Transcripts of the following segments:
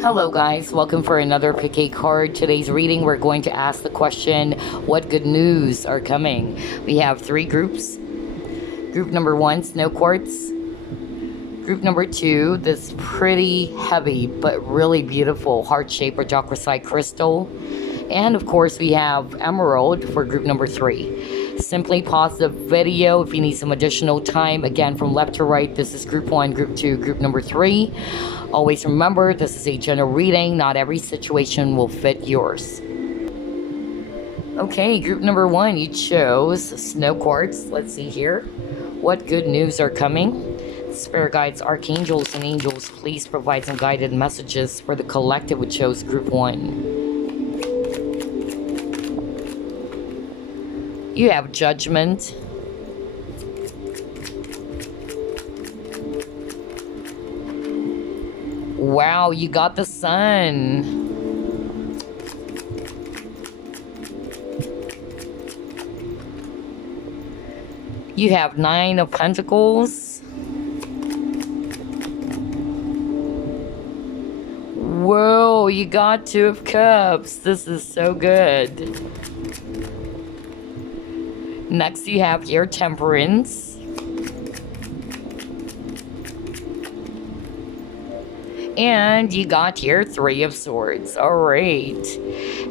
Hello guys, welcome for another pick a card. Today's reading we're going to ask the question, what good news are coming? We have three groups. Group number 1, snow quartz. Group number 2, this pretty heavy but really beautiful heart-shaped rhodochrosite crystal. And of course we have emerald for group number 3. Simply pause the video if you need some additional time. Again, from left to right, this is group 1, group 2, group number 3. Always remember, this is a general reading. Not every situation will fit yours. Okay, group number 1, you chose snow quartz. Let's see here. What good news are coming? Spirit guides, archangels, and angels, please provide some guided messages for the collective who chose group 1. You have judgment. Wow, you got the sun. You have 9 of Pentacles. Whoa, you got 2 of Cups. This is so good. Next, you have your Temperance. And you got your 3 of Swords. All right.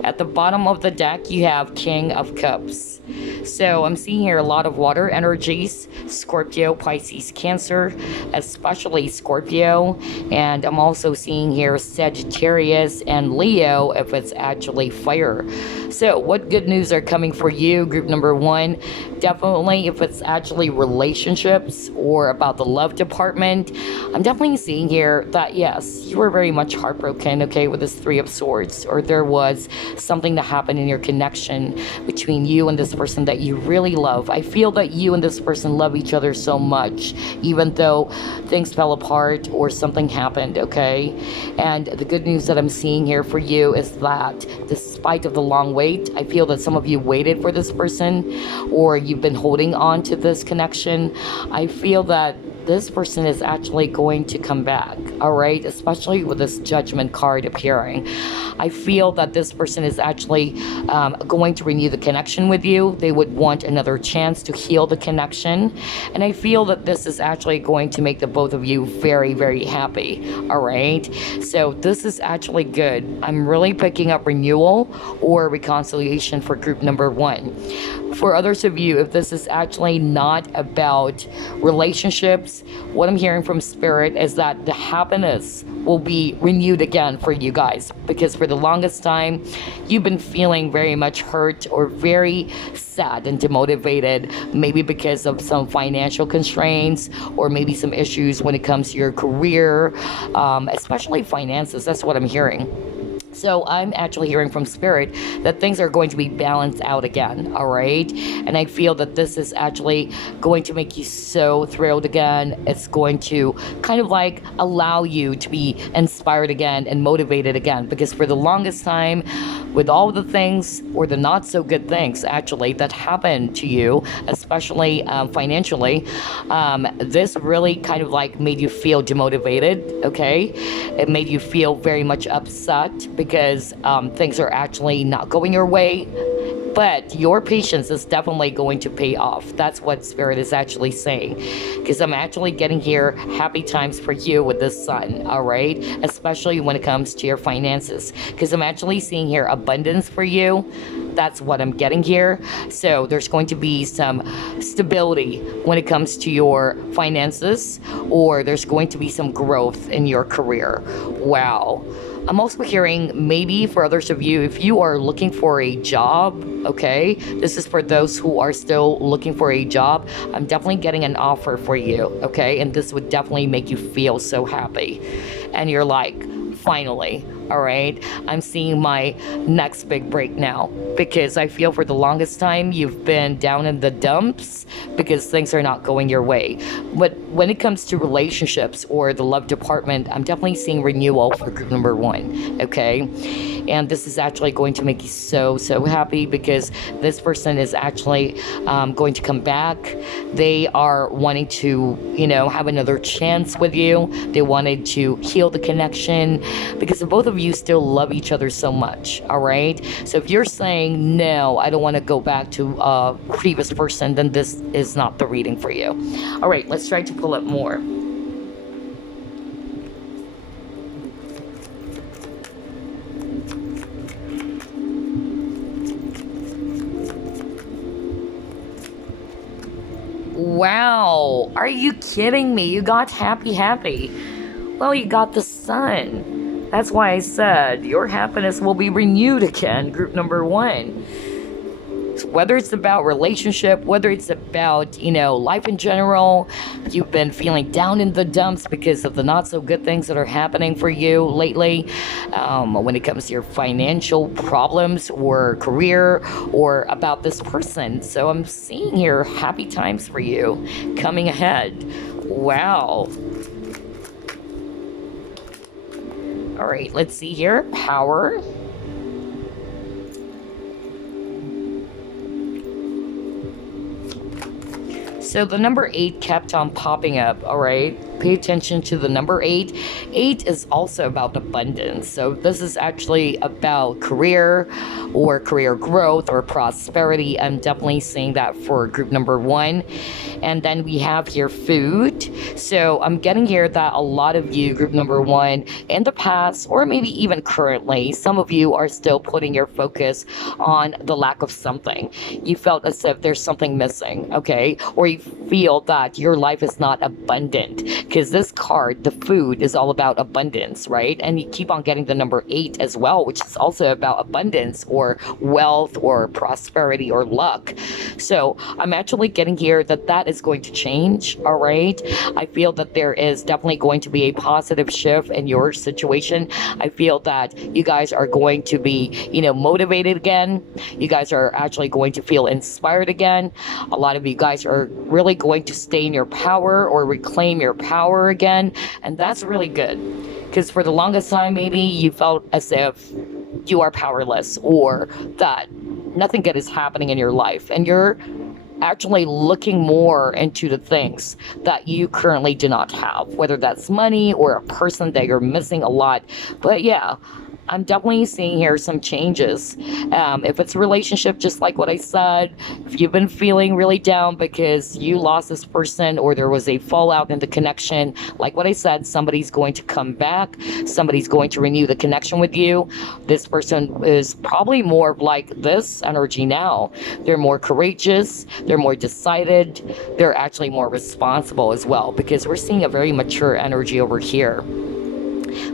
At the bottom of the deck, you have King of Cups. So I'm seeing here a lot of water energies, Scorpio, Pisces, Cancer, especially Scorpio. And I'm also seeing here Sagittarius and Leo if it's actually fire. So what good news are coming for you, group number 1? Definitely if it's actually relationships or about the love department, I'm definitely seeing here that yes, you were very much heartbroken, okay, with this 3 of Swords, or there was something that happened in your connection between you and this person that you really love. I feel that you and this person love each other so much, even though things fell apart or something happened, okay? And the good news that I'm seeing here for you is that despite of the long wait, I feel that some of you waited for this person or you've been holding on to this connection. I feel that this person is actually going to come back, all right? Especially with this Judgment card appearing. I feel that this person is actually going to renew the connection with you. They would want another chance to heal the connection. And I feel that this is actually going to make the both of you very, very happy, all right? So this is actually good. I'm really picking up renewal or reconciliation for group number 1. For others of you, if this is actually not about relationships, what I'm hearing from Spirit is that the happiness will be renewed again for you guys, because for the longest time you've been feeling very much hurt or very sad and demotivated, maybe because of some financial constraints or maybe some issues when it comes to your career, especially finances. That's what I'm hearing. So I'm actually hearing from Spirit that things are going to be balanced out again, all right? And I feel that this is actually going to make you so thrilled again. It's going to kind of like allow you to be inspired again and motivated again, because for the longest time, with all the things or the not so good things actually that happened to you, especially financially, this really kind of like made you feel demotivated, okay? It made you feel very much upset because things are actually not going your way. But your patience is definitely going to pay off. That's what Spirit is actually saying. Because I'm actually getting here happy times for you with this sun, all right? Especially when it comes to your finances. Because I'm actually seeing here abundance for you. That's what I'm getting here. So there's going to be some stability when it comes to your finances, or there's going to be some growth in your career. Wow. I'm also hearing maybe for others of you, if you are looking for a job, okay, this is for those who are still looking for a job. I'm definitely getting an offer for you, okay, and this would definitely make you feel so happy. And you're like, finally, All right, I'm seeing my next big break now because I feel for the longest time you've been down in the dumps because things are not going your way. But when it comes to relationships or the love department, I'm definitely seeing renewal for group number one. Okay, and this is actually going to make you so happy because this person is actually going to come back. They are wanting to, have another chance with you. They wanted to heal the connection because both of you still love each other so much. All right, so if you're saying no, I don't want to go back to a previous person, then this is not the reading for you. All right, let's try to pull up more. Wow, are you kidding me? You got happy. Well, you got the sun. That's why I said your happiness will be renewed again, group number one. Whether it's about relationship, whether it's about, life in general, you've been feeling down in the dumps because of the not so good things that are happening for you lately. When it comes to your financial problems or career or about this person. So I'm seeing here happy times for you coming ahead. Wow. All right, let's see here. Power. So the number 8 kept on popping up, all right? Pay attention to the number 8. 8 is also about abundance. So this is actually about career or career growth or prosperity. I'm definitely seeing that for group number 1. And then we have here food. So I'm getting here that a lot of you, group number 1, in the past or maybe even currently, some of you are still putting your focus on the lack of something. You felt as if there's something missing, okay? Or you feel that your life is not abundant because this card, the food, is all about abundance, right? And you keep on getting the number 8 as well, which is also about abundance or wealth or prosperity or luck. So I'm actually getting here that is going to change, all right? I feel that there is definitely going to be a positive shift in your situation. I feel that you guys are going to be, motivated again. You guys are actually going to feel inspired again. A lot of you guys are really going to stay in your power or reclaim your power again. And that's really good because for the longest time, maybe you felt as if you are powerless or that nothing good is happening in your life. And you're actually looking more into the things that you currently do not have, whether that's money or a person that you're missing a lot. But yeah, I'm definitely seeing here some changes. If it's a relationship, just like what I said, if you've been feeling really down because you lost this person or there was a fallout in the connection, like what I said, somebody's going to come back. Somebody's going to renew the connection with you. This person is probably more like this energy now. They're more courageous. They're more decided. They're actually more responsible as well because we're seeing a very mature energy over here.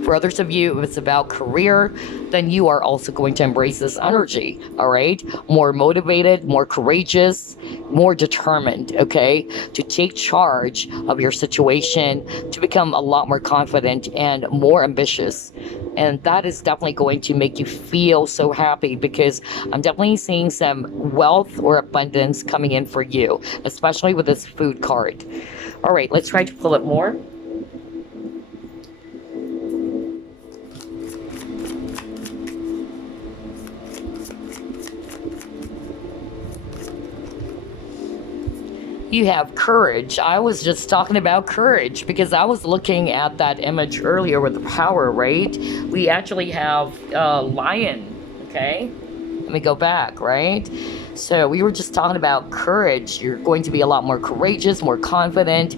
For others of you, if it's about career, then you are also going to embrace this energy, all right? More motivated, more courageous, more determined, okay? To take charge of your situation, to become a lot more confident and more ambitious. And that is definitely going to make you feel so happy because I'm definitely seeing some wealth or abundance coming in for you, especially with this food card. All right, let's try to pull it more. You have courage. I was just talking about courage because I was looking at that image earlier with the power, right? We actually have a lion, okay? Let me go back, right? So we were just talking about courage. You're going to be a lot more courageous, more confident,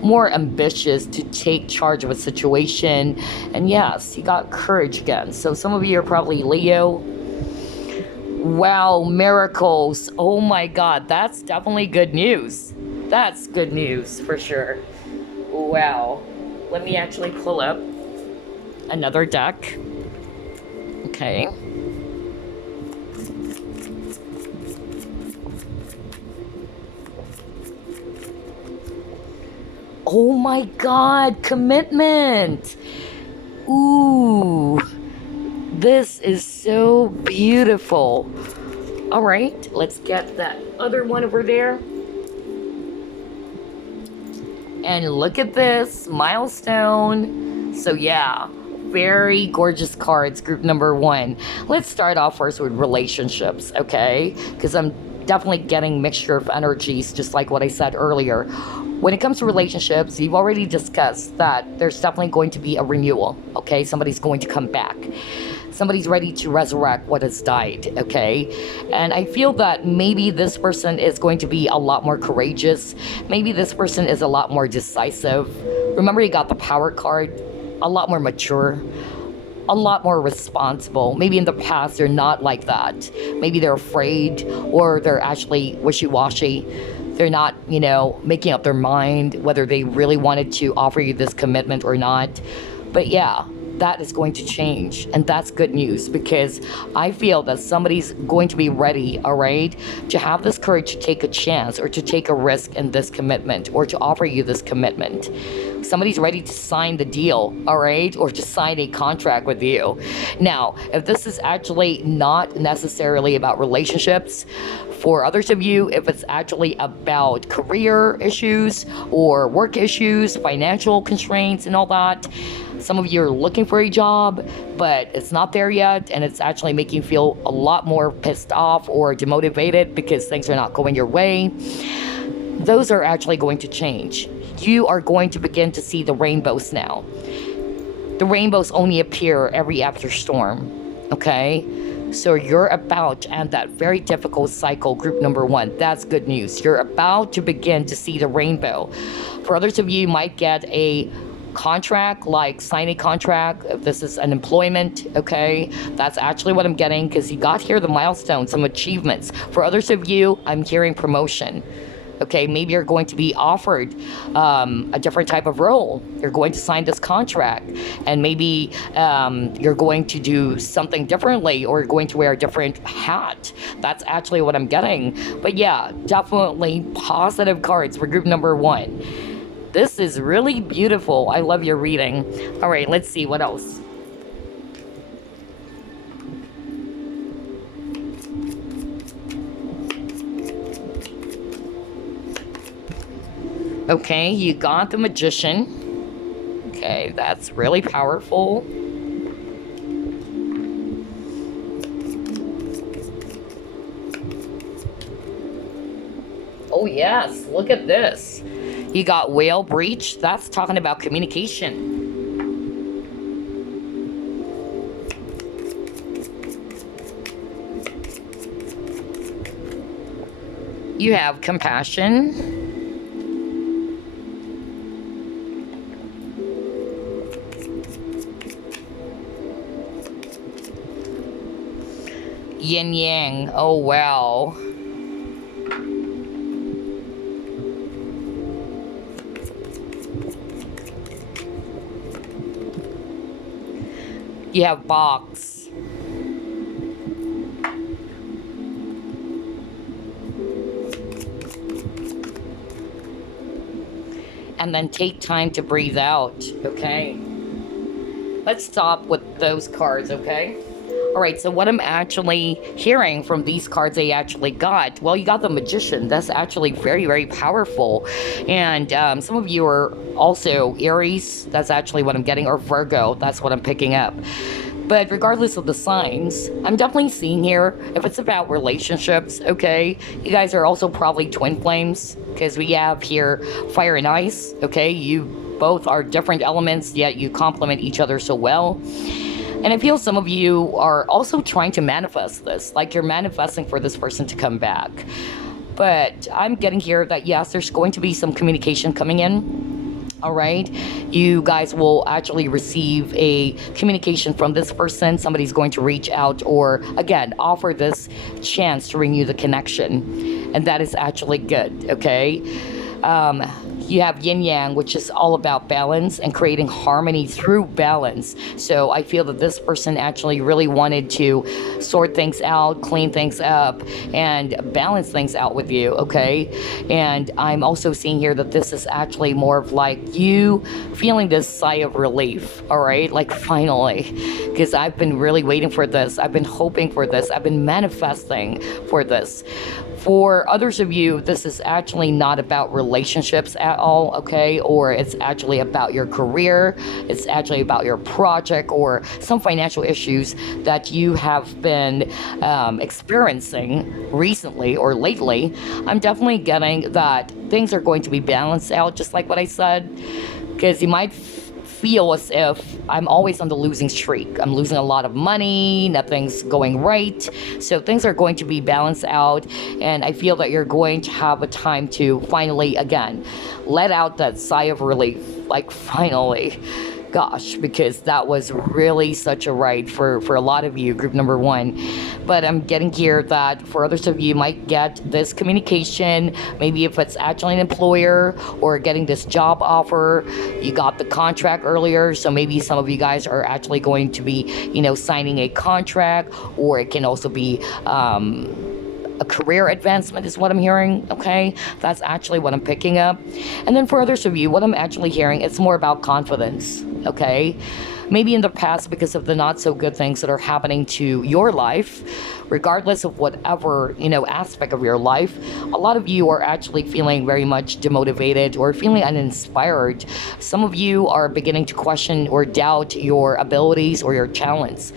more ambitious to take charge of a situation. And yes, you got courage again. So some of you are probably Leo. Wow, miracles. Oh my God, that's definitely good news. That's good news for sure. Wow. Let me actually pull up another deck. Okay. Oh my God, commitment. Ooh. This is so beautiful. All right, let's get that other one over there. And look at this milestone. So yeah, very gorgeous cards, group number 1. Let's start off first with relationships, okay? Because I'm definitely getting mixture of energies, just like what I said earlier. When it comes to relationships, you've already discussed that there's definitely going to be a renewal, okay? Somebody's going to come back. Somebody's ready to resurrect what has died, okay? And I feel that maybe this person is going to be a lot more courageous. Maybe this person is a lot more decisive. Remember, you got the Power card. A lot more mature. A lot more responsible. Maybe in the past, they're not like that. Maybe they're afraid, or they're actually wishy-washy. They're not, making up their mind whether they really wanted to offer you this commitment or not. But yeah, that is going to change, and that's good news, because I feel that somebody's going to be ready, all right, to have this courage to take a chance or to take a risk in this commitment or to offer you this commitment. Somebody's ready to sign the deal, all right, or to sign a contract with you. Now, if this is actually not necessarily about relationships, for others of you, if it's actually about career issues or work issues, financial constraints and all that, some of you are looking for a job, but it's not there yet, and it's actually making you feel a lot more pissed off or demotivated because things are not going your way. Those are actually going to change. You are going to begin to see the rainbows now. The rainbows only appear every after storm, okay? So you're about to end that very difficult cycle, group number 1. That's good news. You're about to begin to see the rainbow. For others of you, you might get a contract, like sign a contract. If this is an employment, okay, that's actually what I'm getting, because you got here the milestones, some achievements. For others of you, I'm hearing promotion. Okay, maybe you're going to be offered a different type of role. You're going to sign this contract, and maybe you're going to do something differently, or you're going to wear a different hat. That's actually what I'm getting. But yeah, definitely positive cards for group number 1. This is really beautiful. I love your reading. All right, let's see what else. Okay, you got the Magician. Okay, that's really powerful. Oh yes, look at this. You got Whale Breach. That's talking about communication. You have Compassion. Yin Yang. Oh wow. You have Box. And then take time to breathe out, okay? Let's stop with those cards, okay? All right, so what I'm actually hearing from these cards I actually got, well, you got the Magician. That's actually very, very powerful. And some of you are also Aries. That's actually what I'm getting, or Virgo. That's what I'm picking up. But regardless of the signs, I'm definitely seeing here, if it's about relationships, okay, you guys are also probably twin flames, because we have here fire and ice, okay? You both are different elements, yet you complement each other so well. And I feel some of you are also trying to manifest this, like you're manifesting for this person to come back. But I'm getting here that, yes, there's going to be some communication coming in, all right? You guys will actually receive a communication from this person. Somebody's going to reach out or, again, offer this chance to renew the connection. And that is actually good, okay? you have yin yang, which is all about balance and creating harmony through balance. So I feel that this person actually really wanted to sort things out, clean things up, and balance things out with you, okay? And I'm also seeing here that this is actually more of like you feeling this sigh of relief, all right? Like finally, because I've been really waiting for this. I've been hoping for this. I've been manifesting for this. For others of you, this is actually not about relationships at all, okay? Or it's actually about your career. It's actually about your project or some financial issues that you have been experiencing recently or lately. I'm definitely getting that things are going to be balanced out, just like what I said, because you might feel as if I'm always on the losing streak. I'm losing a lot of money, nothing's going right. So things are going to be balanced out, and I feel that you're going to have a time to finally, again, let out that sigh of relief. Like finally. Gosh, because that was really such a ride for a lot of you, group number 1. But I'm getting here that for others of you might get this communication, maybe if it's actually an employer or getting this job offer, you got the contract earlier, so maybe some of you guys are actually going to be, signing a contract, or it can also be a career advancement is what I'm hearing, okay? That's actually what I'm picking up. And then for others of you, what I'm actually hearing, it's more about confidence, okay? Maybe in the past, because of the not so good things that are happening to your life, regardless of whatever, aspect of your life, a lot of you are actually feeling very much demotivated or feeling uninspired. Some of you are beginning to question or doubt your abilities or your talents.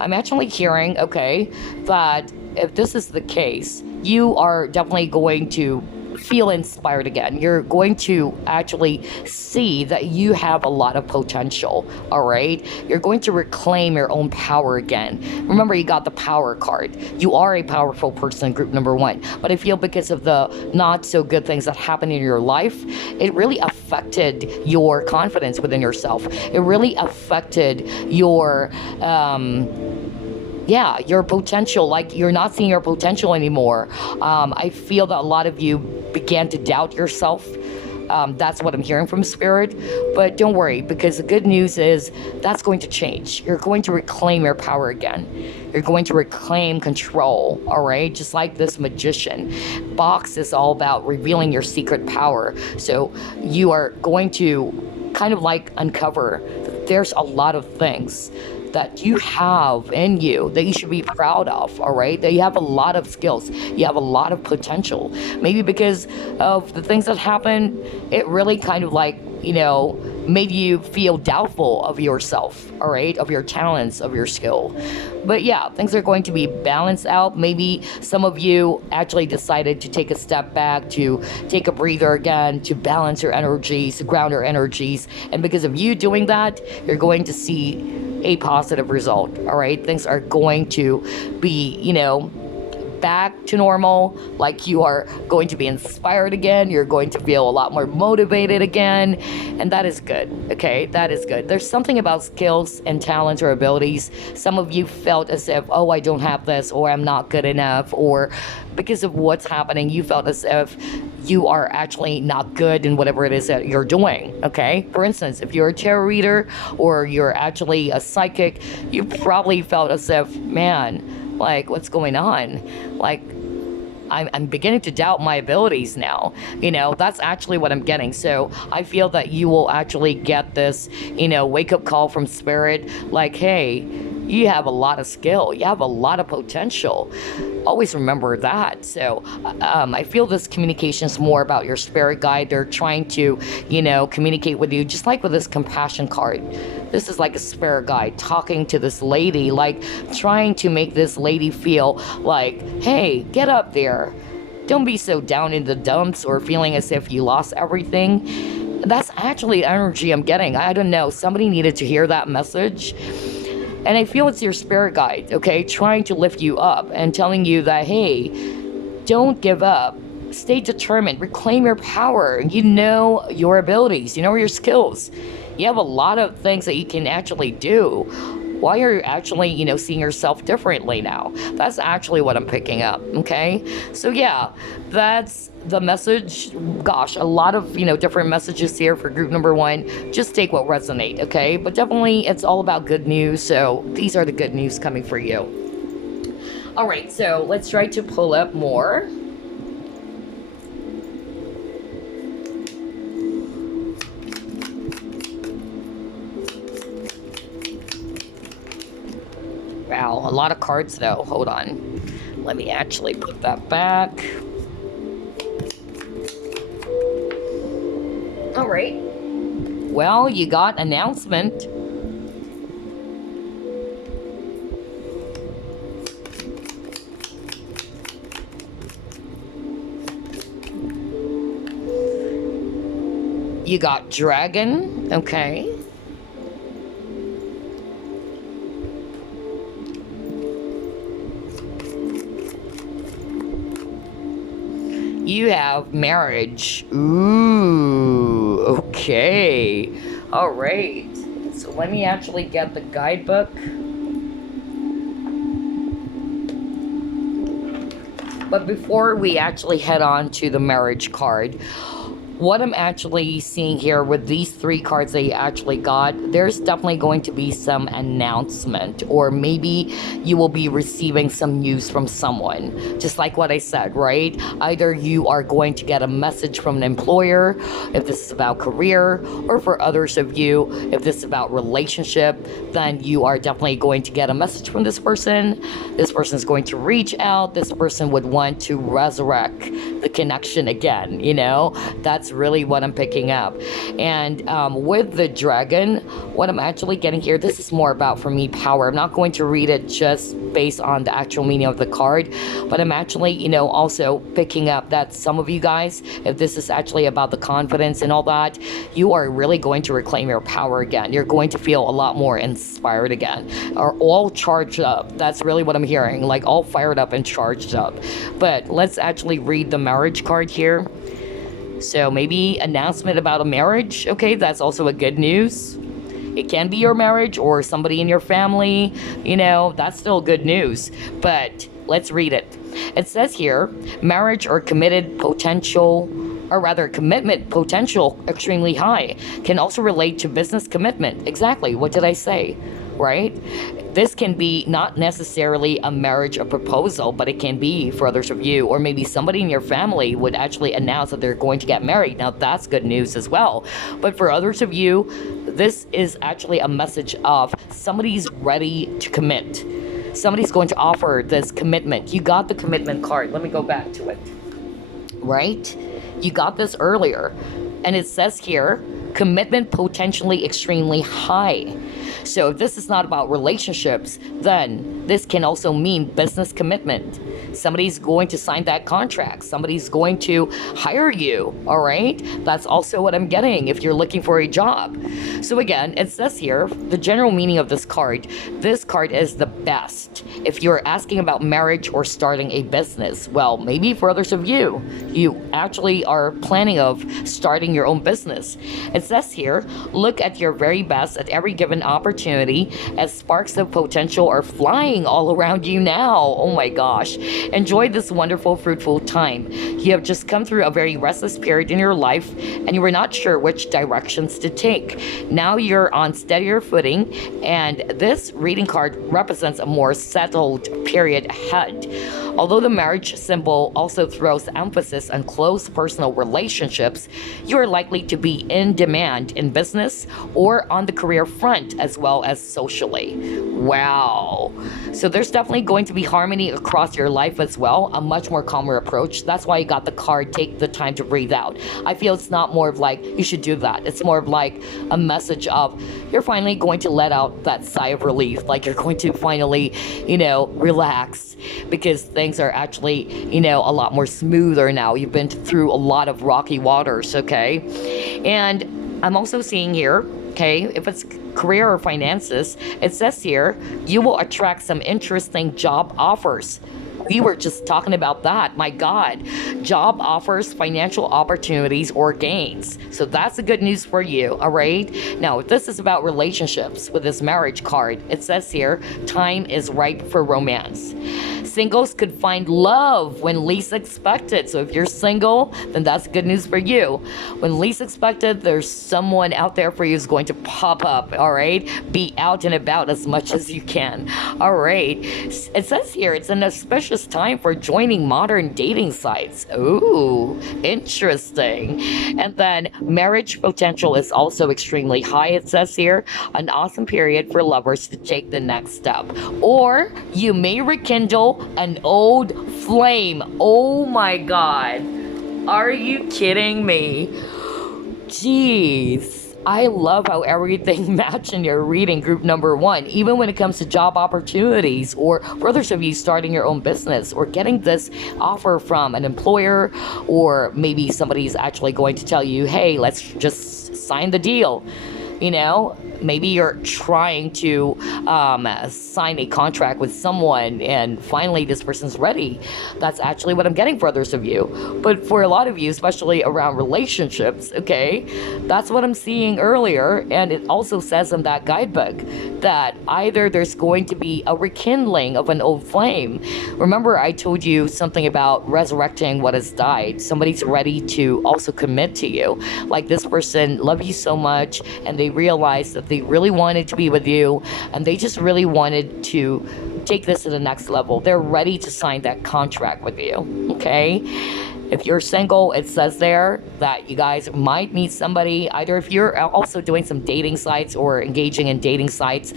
I'm actually hearing, okay, that if this is the case, you are definitely going to feel inspired again. You're going to actually see that you have a lot of potential, all right? You're going to reclaim your own power again. Remember, you got the power card. You are a powerful person, group number 1. But I feel because of the not so good things that happened in your life, it really affected your confidence within yourself. It really affected your your potential. Like you're not seeing your potential anymore. I feel that a lot of you began to doubt yourself. That's what I'm hearing from Spirit. But don't worry, because the good news is that's going to change. You're going to reclaim your power again. You're going to reclaim control, all right? Just like this magician. Box is all about revealing your secret power. So you are going to kind of like uncover that there's a lot of things that you have in you that you should be proud of, all right? That you have a lot of skills, you have a lot of potential. Maybe because of the things that happened, it really kind of like, made you feel doubtful of yourself, all right? Of your talents, of your skill. But yeah, things are going to be balanced out. Maybe some of you actually decided to take a step back, to take a breather again, to balance your energies, to ground your energies. And because of you doing that, you're going to see a positive result, all right? Things are going to be, back to normal. Like you are going to be inspired again. You're going to feel a lot more motivated again. And that is good, okay? That is good. There's something about skills and talents or abilities. Some of you felt as if, oh, I don't have this, or I'm not good enough, or because of what's happening, you felt as if you are actually not good in whatever it is that you're doing, okay? For instance, if you're a tarot reader or you're actually a psychic, you probably felt as if, man, like, what's going on? Like, I'm beginning to doubt my abilities now. That's actually what I'm getting. So I feel that you will actually get this, wake-up call from Spirit, like, hey, you have a lot of skill. You have a lot of potential. Always remember that. So I feel this communication is more about your spirit guide. They're trying to, communicate with you, just like with this compassion card. This is like a spirit guide talking to this lady, like trying to make this lady feel like, hey, get up there. Don't be so down in the dumps or feeling as if you lost everything. That's actually the energy I'm getting. I don't know. Somebody needed to hear that message. And I feel it's your spirit guide, okay, trying to lift you up and telling you that, hey, don't give up. Stay determined. Reclaim your power. You know your abilities. You know your skills. You have a lot of things that you can actually do. why are you actually, you know, seeing yourself differently now? That's actually what I'm picking up, okay? So yeah, that's the message. Gosh, a lot of, you know, different messages here for group number 1. Just take what resonate, okay? But definitely it's all about good news, so these are the good news coming for you. All right, so let's try to pull up more. Wow, a lot of cards though. Hold on. Let me actually put that back. All right. Well, you got announcement. You got dragon. Okay. You have marriage. Ooh, okay. All right. So let me actually get the guidebook. But before we actually head on to the marriage card, what I'm actually seeing here with these 3 cards that you actually got, there's definitely going to be some announcement, or maybe you will be receiving some news from someone. Just like what I said, right? Either you are going to get a message from an employer, if this is about career, or for others of you, if this is about relationship, then you are definitely going to get a message from this person. This person is going to reach out. This person would want to resurrect the connection again, you know? That's really what I'm picking up. And with the dragon, what I'm actually getting here, this is more about, for me, power. I'm not going to read it just based on the actual meaning of the card, but I'm actually, you know, also picking up that some of you guys, if this is actually about the confidence and all that, you are really going to reclaim your power again. You're going to feel a lot more inspired again, or all charged up. That's really what I'm hearing, like all fired up and charged up. But let's actually read the marriage card here. So maybe announcement about a marriage. Okay, that's also a good news. It can be your marriage or somebody in your family, you know, that's still good news. But let's read it. It says here, marriage or committed potential, or rather commitment potential extremely high. Can also relate to business commitment. Exactly, what did I say? Right? This can be not necessarily a marriage or proposal, but it can be for others of you, or maybe somebody in your family would actually announce that they're going to get married. Now that's good news as well. But for others of you, this is actually a message of somebody's ready to commit. Somebody's going to offer this commitment. You got the commitment card. Let me go back to it. Right? You got this earlier. And it says here, commitment potentially extremely high. So if this is not about relationships, then this can also mean business commitment. Somebody's going to sign that contract. Somebody's going to hire you, all right? That's also what I'm getting if you're looking for a job. So again, it says here, the general meaning of this card is the best. If you're asking about marriage or starting a business, well, maybe for others of you, you actually are planning of starting your own business. It says here, look at your very best at every given opportunity, as sparks of potential are flying all around you now. Oh my gosh. Enjoy this wonderful, fruitful time. You have just come through a very restless period in your life, and you were not sure which directions to take. Now you're on steadier footing, and this reading card represents a more settled period ahead. Although the marriage symbol also throws emphasis on close personal relationships, you are likely to be in demand in business or on the career front, as well as socially. Wow. So there's definitely going to be harmony across your life as well, a much more calmer approach. That's why you got the card, take the time to breathe out. I feel it's not more of like, you should do that. It's more of like a message of, you're finally going to let out that sigh of relief. Like you're going to finally, you know, relax, because things are actually, you know, a lot more smoother now. You've been through a lot of rocky waters, okay? And I'm also seeing here, okay, if it's career or finances, it says here, you will attract some interesting job offers. We were just talking about that. My God. Job offers, financial opportunities, or gains. So that's the good news for you, all right? Now, this is about relationships with this marriage card. It says here, time is ripe for romance. Singles could find love when least expected. So if you're single, then that's good news for you. When least expected, there's someone out there for you who's going to pop up, all right? Be out and about as much as you can. All right. It says here, it's an auspicious time for joining modern dating sites. Ooh, interesting. And then marriage potential is also extremely high. It says here, an awesome period for lovers to take the next step. Or you may rekindle an old flame. Oh my God. Are you kidding me? Jeez. I love how everything matched in your reading, group number 1, even when it comes to job opportunities, or for others of you starting your own business, or getting this offer from an employer, or maybe somebody's actually going to tell you, hey, let's just sign the deal. You know, maybe you're trying to sign a contract with someone and finally this person's ready. That's actually what I'm getting for others of you. But for a lot of you, especially around relationships, okay, that's what I'm seeing earlier. And it also says in that guidebook that either there's going to be a rekindling of an old flame. Remember, I told you something about resurrecting what has died. Somebody's ready to also commit to you. Like this person loved you so much and they realized that they really wanted to be with you and they just really wanted to take this to the next level. They're ready to sign that contract with you, okay? If you're single, it says there that you guys might meet somebody, either if you're also doing some dating sites or engaging in dating sites,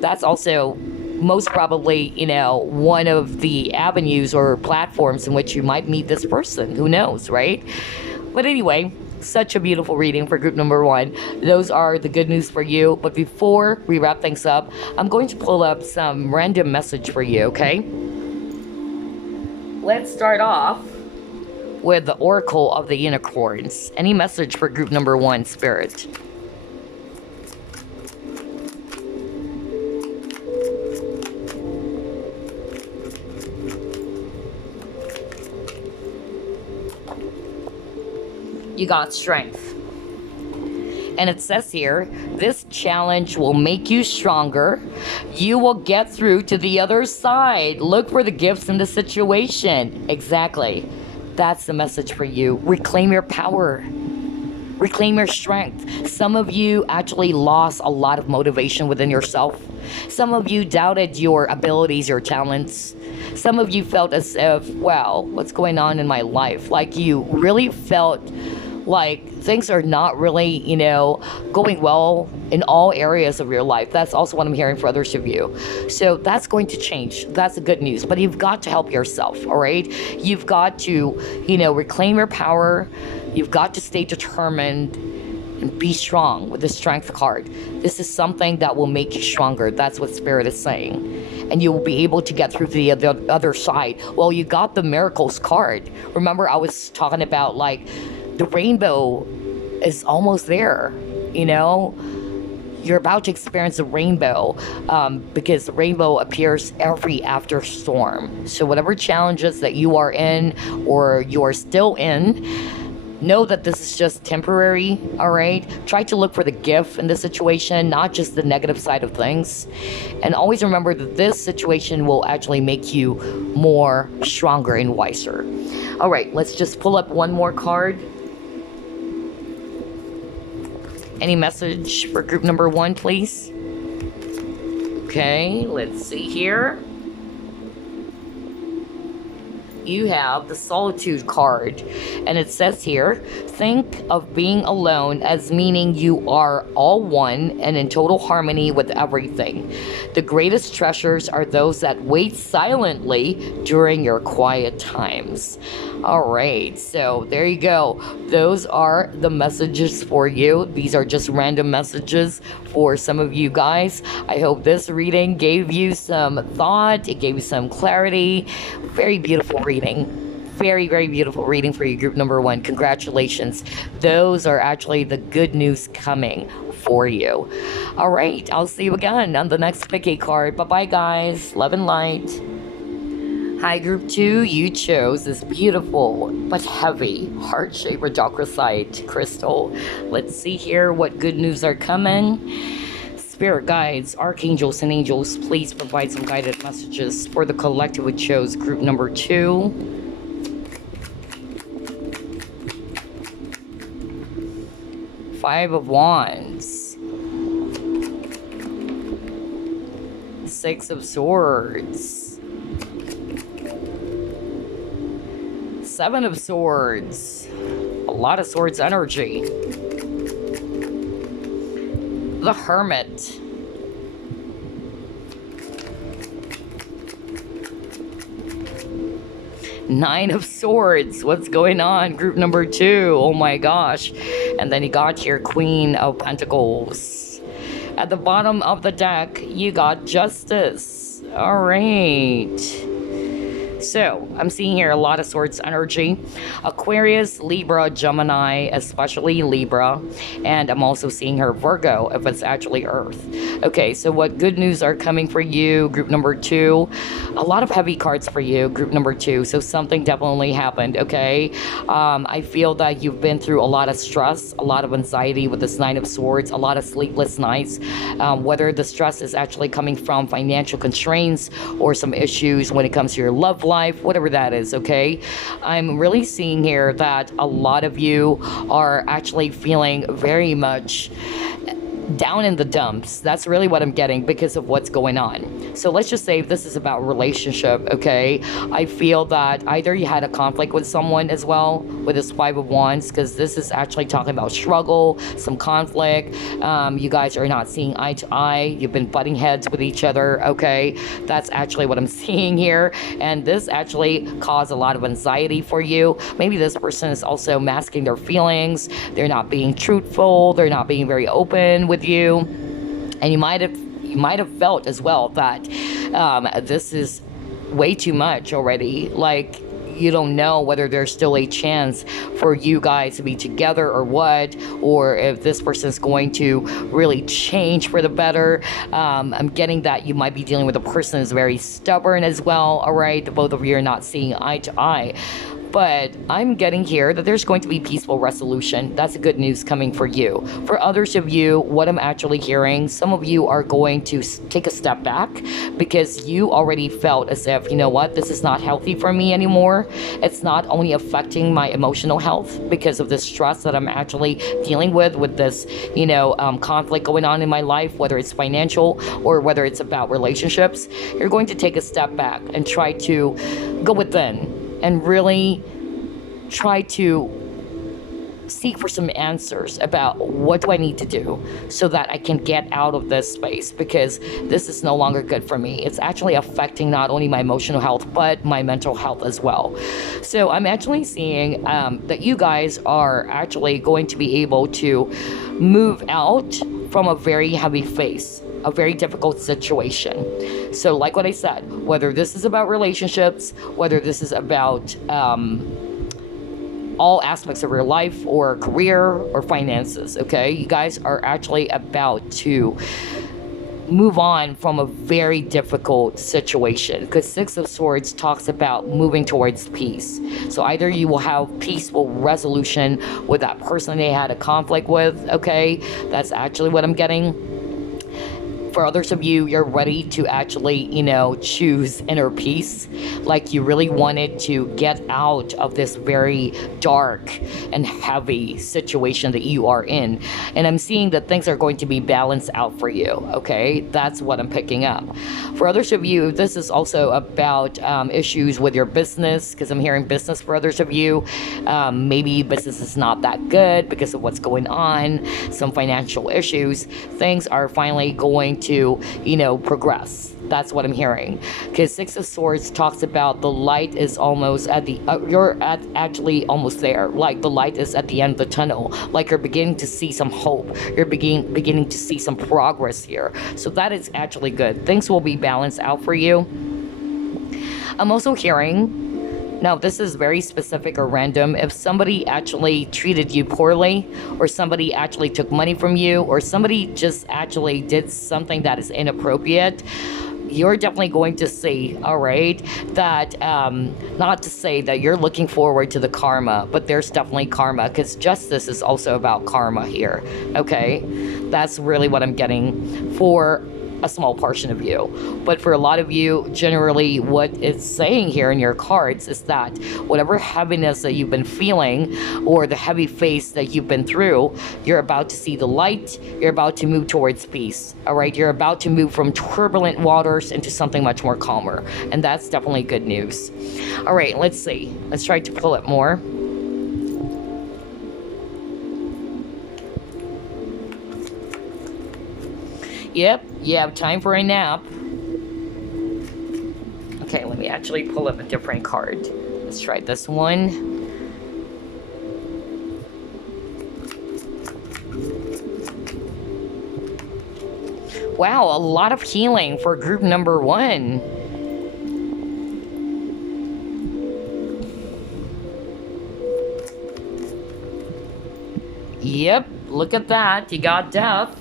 that's also most probably, you know, one of the avenues or platforms in which you might meet this person. Who knows, right? But anyway, such a beautiful reading for group number 1. Those are the good news for you. But before we wrap things up, I'm going to pull up some random message for you, okay? Let's start off with the Oracle of the Unicorns. Any message for group number 1, Spirit? You got strength. And it says here, this challenge will make you stronger. You will get through to the other side. Look for the gifts in the situation. Exactly. That's the message for you. Reclaim your power. Reclaim your strength. Some of you actually lost a lot of motivation within yourself. Some of you doubted your abilities, your talents. Some of you felt as if, well, what's going on in my life? Like you really felt like things are not really, you know, going well in all areas of your life. That's also what I'm hearing for others of you. So that's going to change. That's the good news. But you've got to help yourself, all right? You've got to, you know, reclaim your power. You've got to stay determined and be strong with the strength card. This is something that will make you stronger. That's what Spirit is saying. And you will be able to get through to the other side. Well, you got the Miracles card. Remember, I was talking about like the rainbow is almost there, you know? You're about to experience the rainbow because the rainbow appears every after storm. So whatever challenges that you are in or you are still in, know that this is just temporary, all right? Try to look for the gift in the situation, not just the negative side of things. And always remember that this situation will actually make you more stronger and wiser. All right, let's just pull up one more card. Any message for group number 1, please? Okay, let's see here. You have the Solitude card, and it says here, think of being alone as meaning you are all one and in total harmony with everything. The greatest treasures are those that wait silently during your quiet times. All right, so there you go. Those are the messages for you. These are just random messages for some of you guys. I hope this reading gave you some thought. It gave you some clarity. Very beautiful reading. Very, very beautiful reading for you, group number 1. Congratulations. Those are actually the good news coming for you. All right, I'll see you again on the next Picky card. Bye-bye, guys. Love and light. Hi, group 2, you chose this beautiful but heavy heart-shaped Rhodochrosite crystal. Let's see here what good news are coming. Spirit guides, archangels, and angels, please provide some guided messages for the collective who chose group number 2. Five of Wands. Six of Swords. Seven of Swords. A lot of Swords energy. The Hermit. Nine of Swords. What's going on? Group number 2. Oh my gosh. And then you got your Queen of Pentacles. At the bottom of the deck, you got Justice. All right. So, I'm seeing here a lot of Swords energy. Aquarius, Libra, Gemini, especially Libra. And I'm also seeing her Virgo, if it's actually Earth. Okay, so what good news are coming for you, group number 2? A lot of heavy cards for you, group number 2. So something definitely happened, okay? I feel that you've been through a lot of stress, a lot of anxiety with this Nine of Swords, a lot of sleepless nights. Whether the stress is actually coming from financial constraints or some issues when it comes to your love life, whatever that is, okay? I'm really seeing here that a lot of you are actually feeling very much down in the dumps. That's really what I'm getting because of what's going on. So let's just say this is about relationship, okay? I feel that either you had a conflict with someone as well with this Five of Wands, because this is actually talking about struggle, some conflict. You guys are not seeing eye to eye. You've been butting heads with each other, okay? That's actually what I'm seeing here. And this actually caused a lot of anxiety for you. Maybe this person is also masking their feelings. They're not being truthful. They're not being very open with you, and you might have felt as well that this is way too much already. Like, you don't know whether there's still a chance for you guys to be together or what, or if this person is going to really change for the better. I'm getting that you might be dealing with a person who's very stubborn as well. All right, the both of you are not seeing eye to eye. But I'm getting here that there's going to be peaceful resolution. That's good news coming for you. For others of you, what I'm actually hearing, some of you are going to take a step back because you already felt as if, you know what, this is not healthy for me anymore. It's not only affecting my emotional health because of the stress that I'm actually dealing with this, you know, conflict going on in my life, whether it's financial or whether it's about relationships. You're going to take a step back and try to go within and really try to seek for some answers about what do I need to do so that I can get out of this space, because this is no longer good for me. It's actually affecting not only my emotional health, but my mental health as well. So I'm actually seeing that you guys are actually going to be able to move out from a very heavy phase, a very difficult situation. So like what I said, whether this is about relationships, whether this is about all aspects of your life or career or finances, okay? You guys are actually about to move on from a very difficult situation, because Six of Swords talks about moving towards peace. So either you will have peaceful resolution with that person they had a conflict with, okay? That's actually what I'm getting. For others of you, you're ready to actually, you know, choose inner peace. Like you really wanted to get out of this very dark and heavy situation that you are in. And I'm seeing that things are going to be balanced out for you, okay? That's what I'm picking up. For others of you, this is also about issues with your business, because I'm hearing business for others of you. Maybe business is not that good because of what's going on, some financial issues. Things are finally going to, you know, progress. That's what I'm hearing, because Six of Swords talks about the light is almost at the actually almost there. Like the light is at the end of the tunnel. Like you're beginning to see some hope. You're beginning to see some progress here. So that is actually good. Things will be balanced out for you. I'm also hearing, now this is very specific or random, if somebody actually treated you poorly, or somebody actually took money from you, or somebody just actually did something that is inappropriate, you're definitely going to see, all right, that not to say that you're looking forward to the karma, but there's definitely karma, because justice is also about karma here, okay? That's really what I'm getting for a small portion of you. But for a lot of you, generally what it's saying here in your cards is that whatever heaviness that you've been feeling, or the heavy phase that you've been through, you're about to see the light. You're about to move towards peace, all right? You're about to move from turbulent waters into something much more calmer, and that's definitely good news. All right, let's see. Let's try to pull it more. Yep, you have time for a nap. Okay, let me actually pull up a different card. Let's try this one. Wow, a lot of healing for group number 1. Yep, look at that. You got death.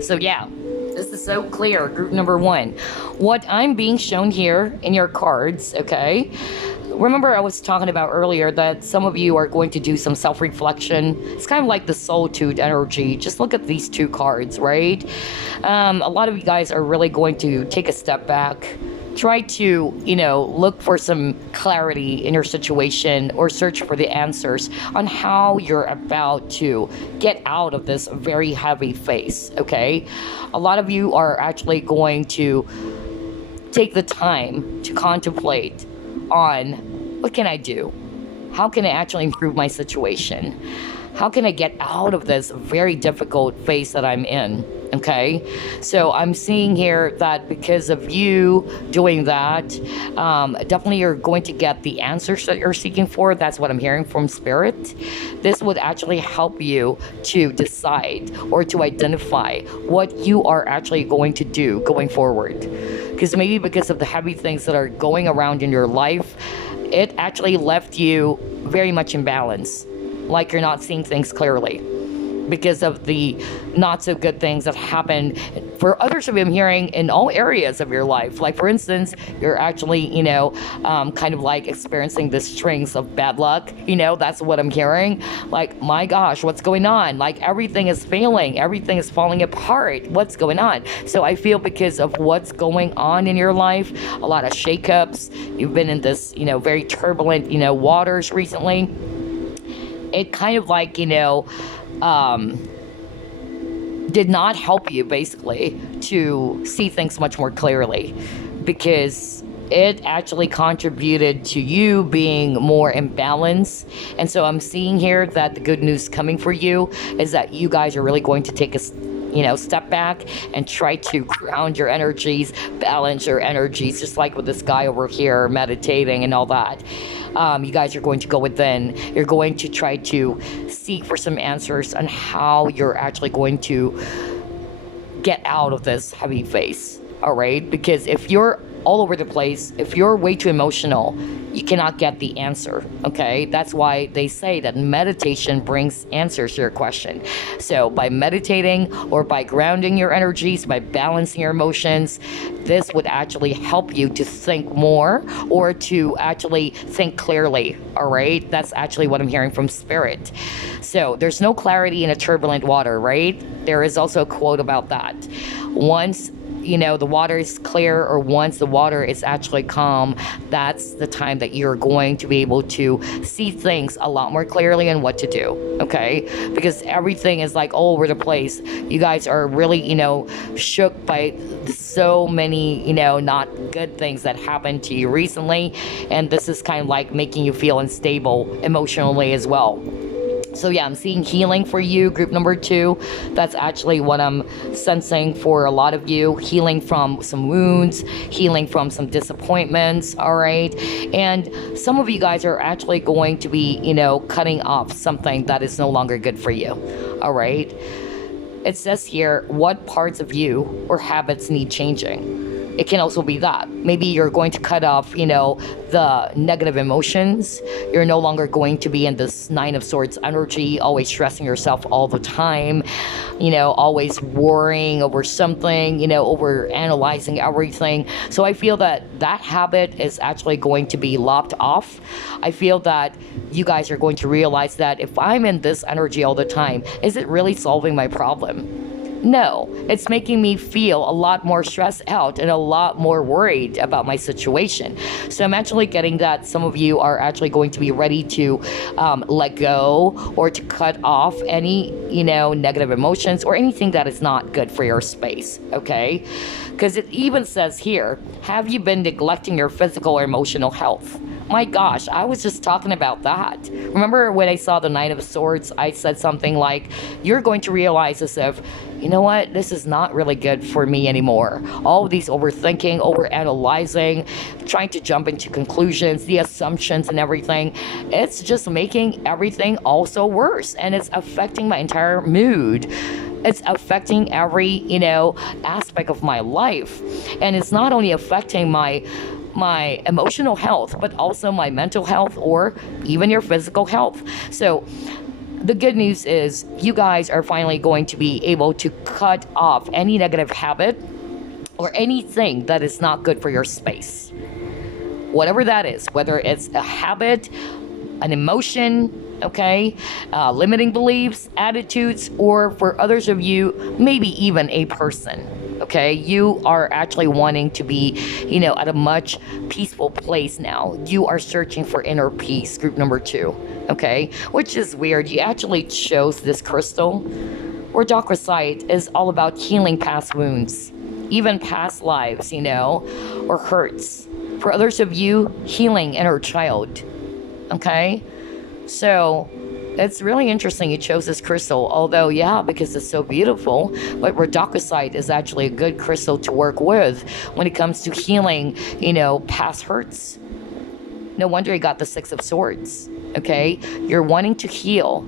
So yeah, this is so clear, group number 1. What I'm being shown here in your cards, okay? Remember I was talking about earlier that some of you are going to do some self-reflection. It's kind of like the solitude energy. Just look at these 2 cards, right? A lot of you guys are really going to take a step back. Try to, look for some clarity in your situation, or search for the answers on how you're about to get out of this very heavy phase, okay? A lot of you are actually going to take the time to contemplate on what can I do? How can I actually improve my situation? How can I get out of this very difficult phase that I'm in? Okay, so I'm seeing here that because of you doing that, definitely you're going to get the answers that you're seeking for. That's what I'm hearing from Spirit. This would actually help you to decide or to identify what you are actually going to do going forward. Because maybe because of the heavy things that are going around in your life, it actually left you very much in balance, like you're not seeing things clearly, because of the not so good things that happen for others of you. I'm hearing in all areas of your life. Like for instance, you're actually, kind of like experiencing the strings of bad luck. That's what I'm hearing. Like, my gosh, what's going on? Like everything is failing. Everything is falling apart. What's going on? So I feel because of what's going on in your life, a lot of shakeups. You've been in this, very turbulent, waters recently. It kind of like, did not help you basically to see things much more clearly, because it actually contributed to you being more in balance. And so I'm seeing here that the good news coming for you is that you guys are really going to take a step back and try to ground your energies, balance your energies, just like with this guy over here meditating and all that. You guys are going to go within. You're going to try to seek for some answers on how you're actually going to get out of this heavy phase, all right? Because if you're all over the place, if you're way too emotional, you cannot get the answer, okay? That's why they say that meditation brings answers to your question. So by meditating or by grounding your energies, by balancing your emotions, this would actually help you to think more or to actually think clearly, all right? That's actually what I'm hearing from Spirit. So there's no clarity in a turbulent water, right? There is also a quote about that. Once the water is clear, or once the water is actually calm, that's the time that you're going to be able to see things a lot more clearly and what to do, okay? Because everything is like all over the place. You guys are really, shook by so many, not good things that happened to you recently. And this is kind of like making you feel unstable emotionally as well. So yeah, I'm seeing healing for you, group number 2. That's actually what I'm sensing for a lot of you. Healing from some wounds, healing from some disappointments, all right? And some of you guys are actually going to be, cutting off something that is no longer good for you, all right? It says here, what parts of you or habits need changing? It can also be that. Maybe you're going to cut off, the negative emotions. You're no longer going to be in this Nine of Swords energy, always stressing yourself all the time, always worrying over something, over analyzing everything. So I feel that that habit is actually going to be lopped off. I feel that you guys are going to realize that if I'm in this energy all the time, is it really solving my problem? No, it's making me feel a lot more stressed out and a lot more worried about my situation. So I'm actually getting that some of you are actually going to be ready to let go or to cut off any, negative emotions or anything that is not good for your space, okay? Because it even says here, have you been neglecting your physical or emotional health? My gosh, I was just talking about that. Remember when I saw the Nine of Swords, I said something like, you're going to realize as if, you know what, this is not really good for me anymore. All of these overthinking, overanalyzing, trying to jump into conclusions, the assumptions and everything, it's just making everything also worse. And it's affecting my entire mood. It's affecting every, aspect of my life. And it's not only affecting my emotional health, but also my mental health or even your physical health. So the good news is you guys are finally going to be able to cut off any negative habit or anything that is not good for your space. Whatever that is, whether it's a habit, an emotion, okay, limiting beliefs, attitudes, or for others of you, maybe even a person. Okay, you are actually wanting to be, at a much peaceful place now. You are searching for inner peace, group number 2, okay? Which is weird. You actually chose this crystal. Rhodochrosite is all about healing past wounds, even past lives, or hurts. For others of you, healing inner child, okay? So it's really interesting you chose this crystal, although, yeah, because it's so beautiful, but Rhodochrosite is actually a good crystal to work with when it comes to healing, past hurts. No wonder you got the Six of Swords, okay? You're wanting to heal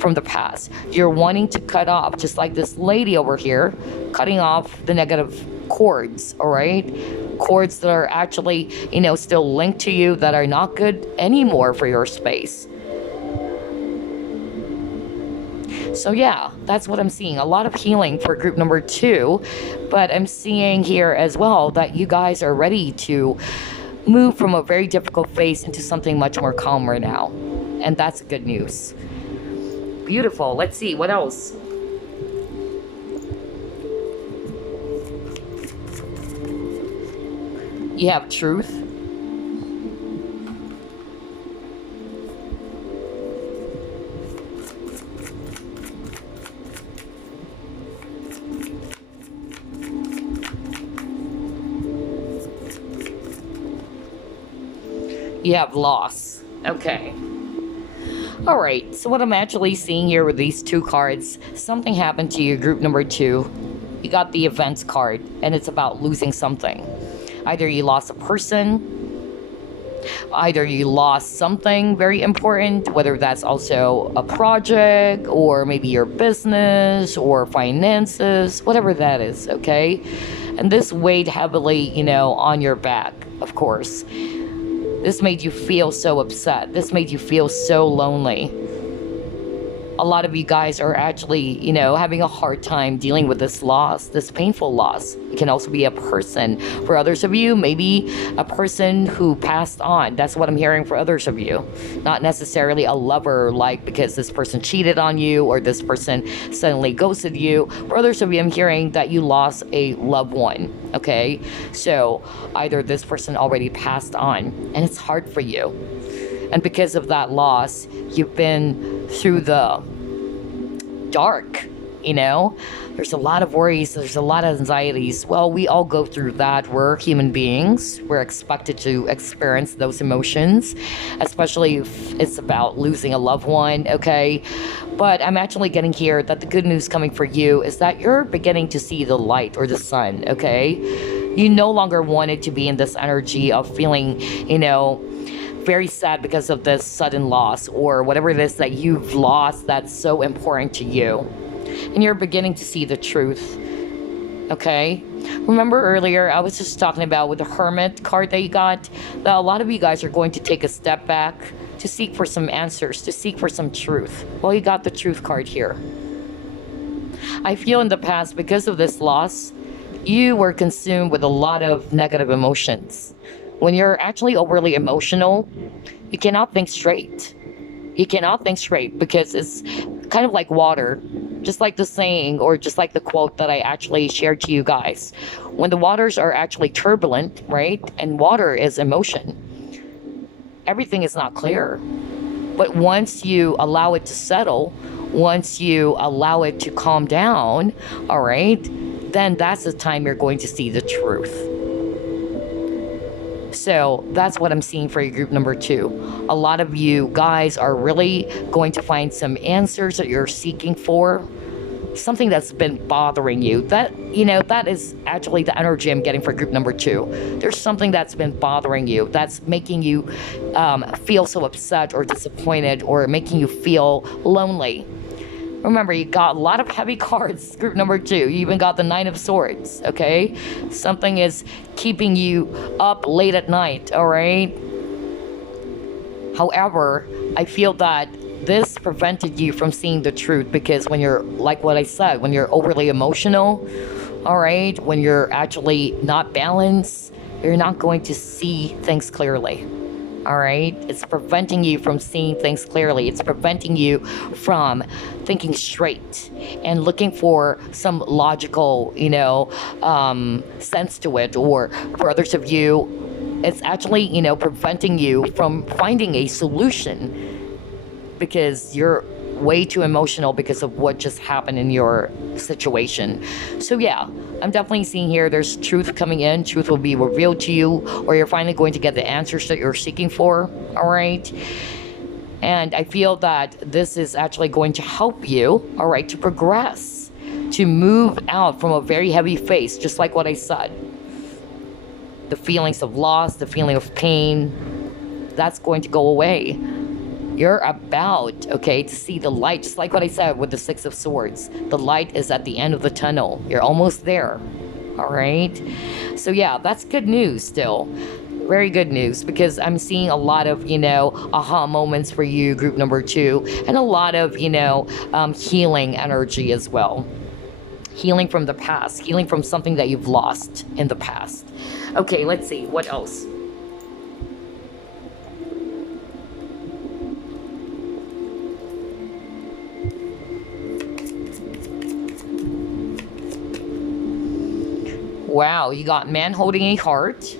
from the past. You're wanting to cut off, just like this lady over here, cutting off the negative cords, all right? Cords that are actually, still linked to you that are not good anymore for your space. So yeah, that's what I'm seeing. A lot of healing for group number 2, but I'm seeing here as well that you guys are ready to move from a very difficult phase into something much more calmer now. And that's good news. Beautiful. Let's see, what else? You have truth. You have loss. Okay. All right. So what I'm actually seeing here with these 2 cards, something happened to you, group number 2. You got the events card, and it's about losing something. Either you lost a person, either you lost something very important, whether that's also a project or maybe your business or finances, whatever that is, okay? And this weighed heavily, on your back, of course. This made you feel so upset. This made you feel so lonely. A lot of you guys are actually, having a hard time dealing with this loss, this painful loss. It can also be a person. For others of you, maybe a person who passed on. That's what I'm hearing for others of you. Not necessarily a lover, like because this person cheated on you or this person suddenly ghosted you. For others of you, I'm hearing that you lost a loved one, okay? So either this person already passed on and it's hard for you. And because of that loss, you've been through the dark, There's a lot of worries. There's a lot of anxieties. Well, we all go through that. We're human beings. We're expected to experience those emotions, especially if it's about losing a loved one, okay? But I'm actually getting here that the good news coming for you is that you're beginning to see the light or the sun, okay? You no longer wanted to be in this energy of feeling, very sad because of this sudden loss or whatever it is that you've lost that's so important to you. And you're beginning to see the truth. Okay? Remember earlier, I was just talking about with the Hermit card that you got, that a lot of you guys are going to take a step back to seek for some answers, to seek for some truth. Well, you got the Truth card here. I feel in the past, because of this loss, you were consumed with a lot of negative emotions. When you're actually overly emotional, you cannot think straight. You cannot think straight because it's kind of like water, just like the saying or just like the quote that I actually shared to you guys. When the waters are actually turbulent, right, and water is emotion, everything is not clear. But once you allow it to settle, once you allow it to calm down, all right, then that's the time you're going to see the truth. So that's what I'm seeing for your group number 2. A lot of you guys are really going to find some answers that you're seeking for. Something that's been bothering you. That, you know, that is actually the energy I'm getting for group number 2. There's something that's been bothering you, that's making you feel so upset or disappointed, or making you feel lonely. Remember, you got a lot of heavy cards, group number 2. You even got the Nine of Swords, okay? Something is keeping you up late at night, all right? However, I feel that this prevented you from seeing the truth, because when you're, like what I said, when you're overly emotional, all right, when you're actually not balanced, you're not going to see things clearly. All right, it's preventing you from seeing things clearly. It's preventing you from thinking straight and looking for some logical, you know, sense to it. Or for others of you, it's actually, you know, preventing you from finding a solution because you're way too emotional because of what just happened in your situation. So yeah, I'm definitely seeing here there's truth coming in. Truth will be revealed to you, or you're finally going to get the answers that you're seeking for. All right. And I feel that this is actually going to help you, all right, to progress, to move out from a very heavy phase, just like what I said. The feelings of loss, the feeling of pain, that's going to go away. You're about, okay, to see the light, just like what I said with the Six of Swords. The light is at the end of the tunnel. You're almost there, all right? So yeah, that's good news still. Very good news, because I'm seeing a lot of, you know, aha moments for you, group number 2, and a lot of, you know, healing energy as well. Healing from the past, healing from something that you've lost in the past. Okay, let's see, what else? Wow, you got man holding a heart.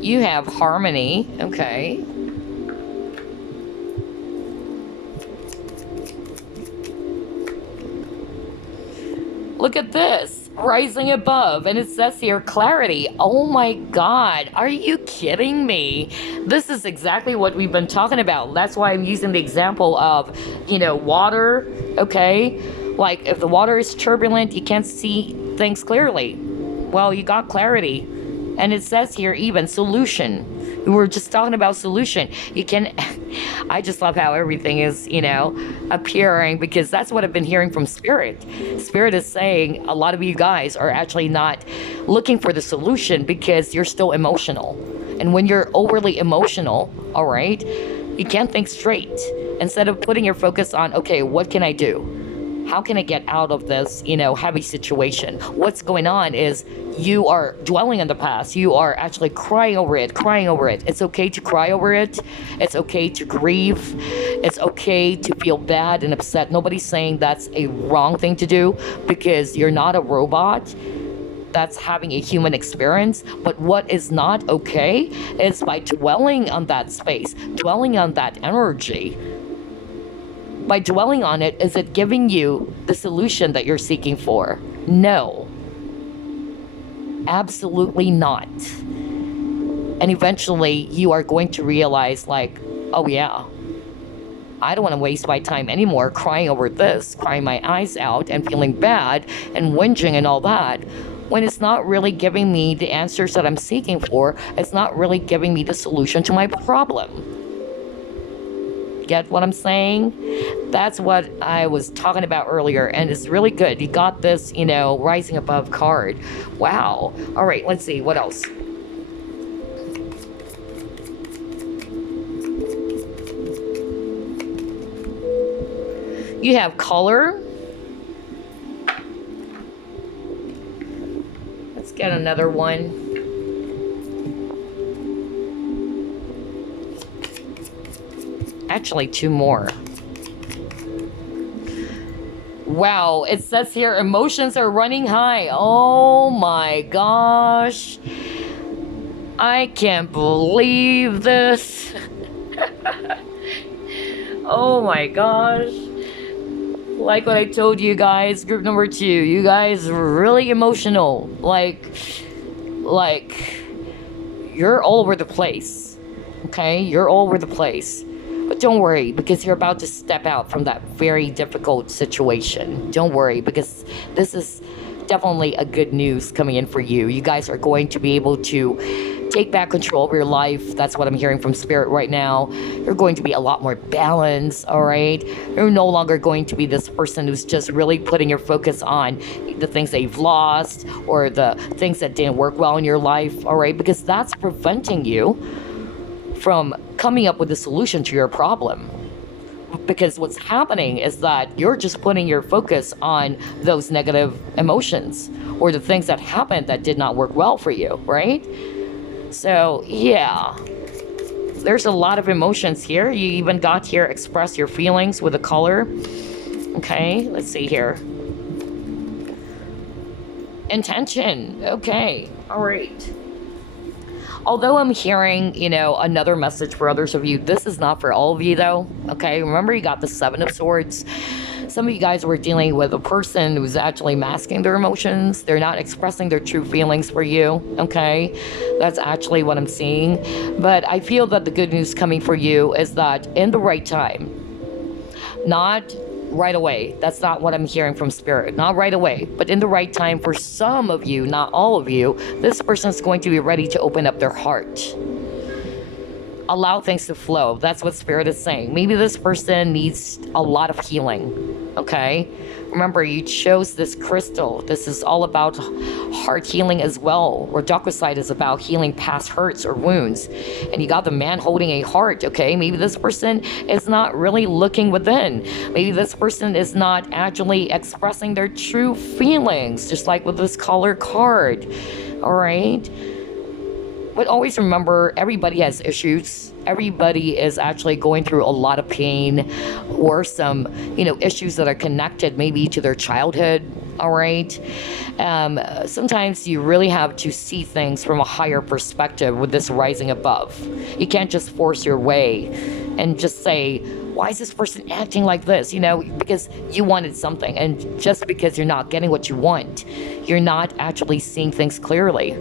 You have harmony, okay. Look at this, rising above, and it says here clarity. Oh my God, are you kidding me? This is exactly what we've been talking about. That's why I'm using the example of, you know, water, okay? Like if the water is turbulent, you can't see things clearly. Well, you got clarity. And it says here even solution. We were just talking about solution. You can, I just love how everything is, you know, appearing, because that's what I've been hearing from Spirit. Spirit is saying a lot of you guys are actually not looking for the solution because you're still emotional. And when you're overly emotional, all right, you can't think straight. Instead of putting your focus on, okay, what can I do? How can I get out of this, you know, heavy situation? What's going on is you are dwelling in the past. You are actually crying over it, crying over it. It's okay to cry over it. It's okay to grieve. It's okay to feel bad and upset. Nobody's saying that's a wrong thing to do, because you're not a robot that's having a human experience. But what is not okay is by dwelling on that space, dwelling on that energy. By dwelling on it, is it giving you the solution that you're seeking for? No. Absolutely not. And eventually you are going to realize, like, oh yeah, I don't want to waste my time anymore crying over this, crying my eyes out and feeling bad and whinging and all that, when it's not really giving me the answers that I'm seeking for. It's not really giving me the solution to my problem. Get what I'm saying? That's what I was talking about earlier, and it's really good. You got this, you know, rising above card. Wow. All right, let's see. What else? You have color. Let's get another one. Actually, two more. Wow, it says here emotions are running high. Oh my gosh. I can't believe this. Oh my gosh. Like what I told you guys, group number 2, you guys are really emotional. Like you're all over the place. Okay, you're all over the place. But don't worry, because you're about to step out from that very difficult situation. Don't worry, because this is definitely a good news coming in for you. You guys are going to be able to take back control of your life. That's what I'm hearing from Spirit right now. You're going to be a lot more balanced, all right? You're no longer going to be this person who's just really putting your focus on the things that you've lost or the things that didn't work well in your life, all right? Because that's preventing you from coming up with a solution to your problem. Because what's happening is that you're just putting your focus on those negative emotions or the things that happened that did not work well for you, right? So, yeah. There's a lot of emotions here. You even got here, express your feelings with a color. Okay, let's see here. Intention. Okay, all right. Although I'm hearing, you know, another message for others of you, this is not for all of you, though. Okay, remember you got the 7 of Swords. Some of you guys were dealing with a person who's actually masking their emotions. They're not expressing their true feelings for you, okay? That's actually what I'm seeing. But I feel that the good news coming for you is that in the right time, not right away. That's not what I'm hearing from Spirit. Not right away, but in the right time for some of you, not all of you, this person's going to be ready to open up their heart. Allow things to flow. That's what Spirit is saying. Maybe this person needs a lot of healing, okay? Remember, you chose this crystal. This is all about heart healing as well. Rhodochrosite is about healing past hurts or wounds. And you got the man holding a heart, okay? Maybe this person is not really looking within. Maybe this person is not actually expressing their true feelings, just like with this color card, all right? But always remember, everybody has issues. Everybody is actually going through a lot of pain or some, you know, issues that are connected maybe to their childhood, all right? Sometimes you really have to see things from a higher perspective with this rising above. You can't just force your way and just say, why is this person acting like this? You know, because you wanted something. And just because you're not getting what you want, you're not actually seeing things clearly.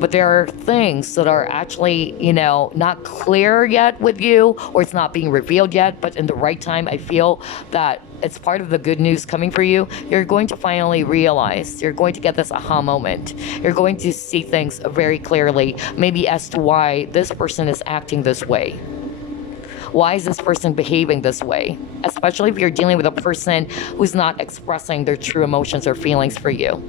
But there are things that are actually, you know, not clear yet with you, or it's not being revealed yet, but in the right time, I feel that it's part of the good news coming for you. You're going to finally realize, you're going to get this aha moment. You're going to see things very clearly, maybe as to why this person is acting this way. Why is this person behaving this way? Especially if you're dealing with a person who's not expressing their true emotions or feelings for you.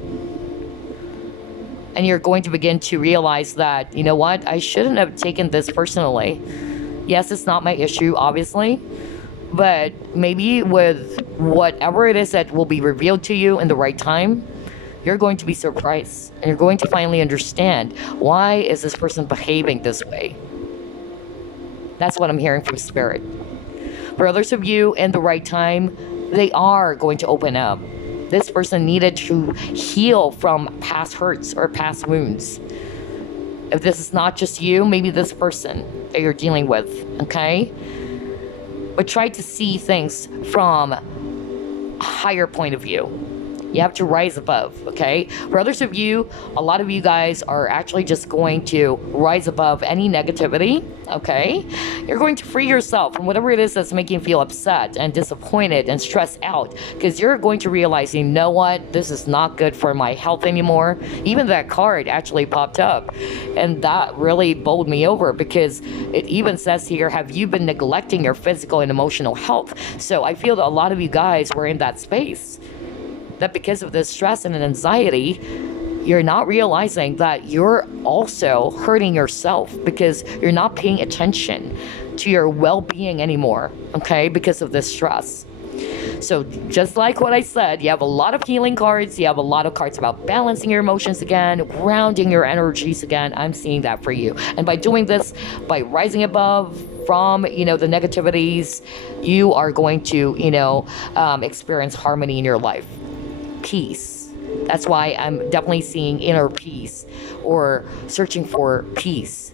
And you're going to begin to realize that, you know what, I shouldn't have taken this personally. Yes, it's not my issue, obviously, but maybe with whatever it is that will be revealed to you in the right time, you're going to be surprised. And you're going to finally understand, why is this person behaving this way? That's what I'm hearing from Spirit. For others of you, in the right time, they are going to open up. This person needed to heal from past hurts or past wounds. If this is not just you, maybe this person that you're dealing with, okay? But try to see things from a higher point of view. You have to rise above, okay? For others of you, a lot of you guys are actually just going to rise above any negativity, okay? You're going to free yourself from whatever it is that's making you feel upset and disappointed and stressed out, because you're going to realize, you know what, this is not good for my health anymore. Even that card actually popped up, and that really bowled me over, because it even says here, have you been neglecting your physical and emotional health? So I feel that a lot of you guys were in that space, that because of this stress and anxiety, you're not realizing that you're also hurting yourself, because you're not paying attention to your well-being anymore, okay, because of this stress. So just like what I said, you have a lot of healing cards, you have a lot of cards about balancing your emotions again, grounding your energies again. I'm seeing that for you. And by doing this, by rising above from, you know, the negativities, you are going to, you know, experience harmony in your life. Peace. That's why I'm definitely seeing inner peace, or searching for peace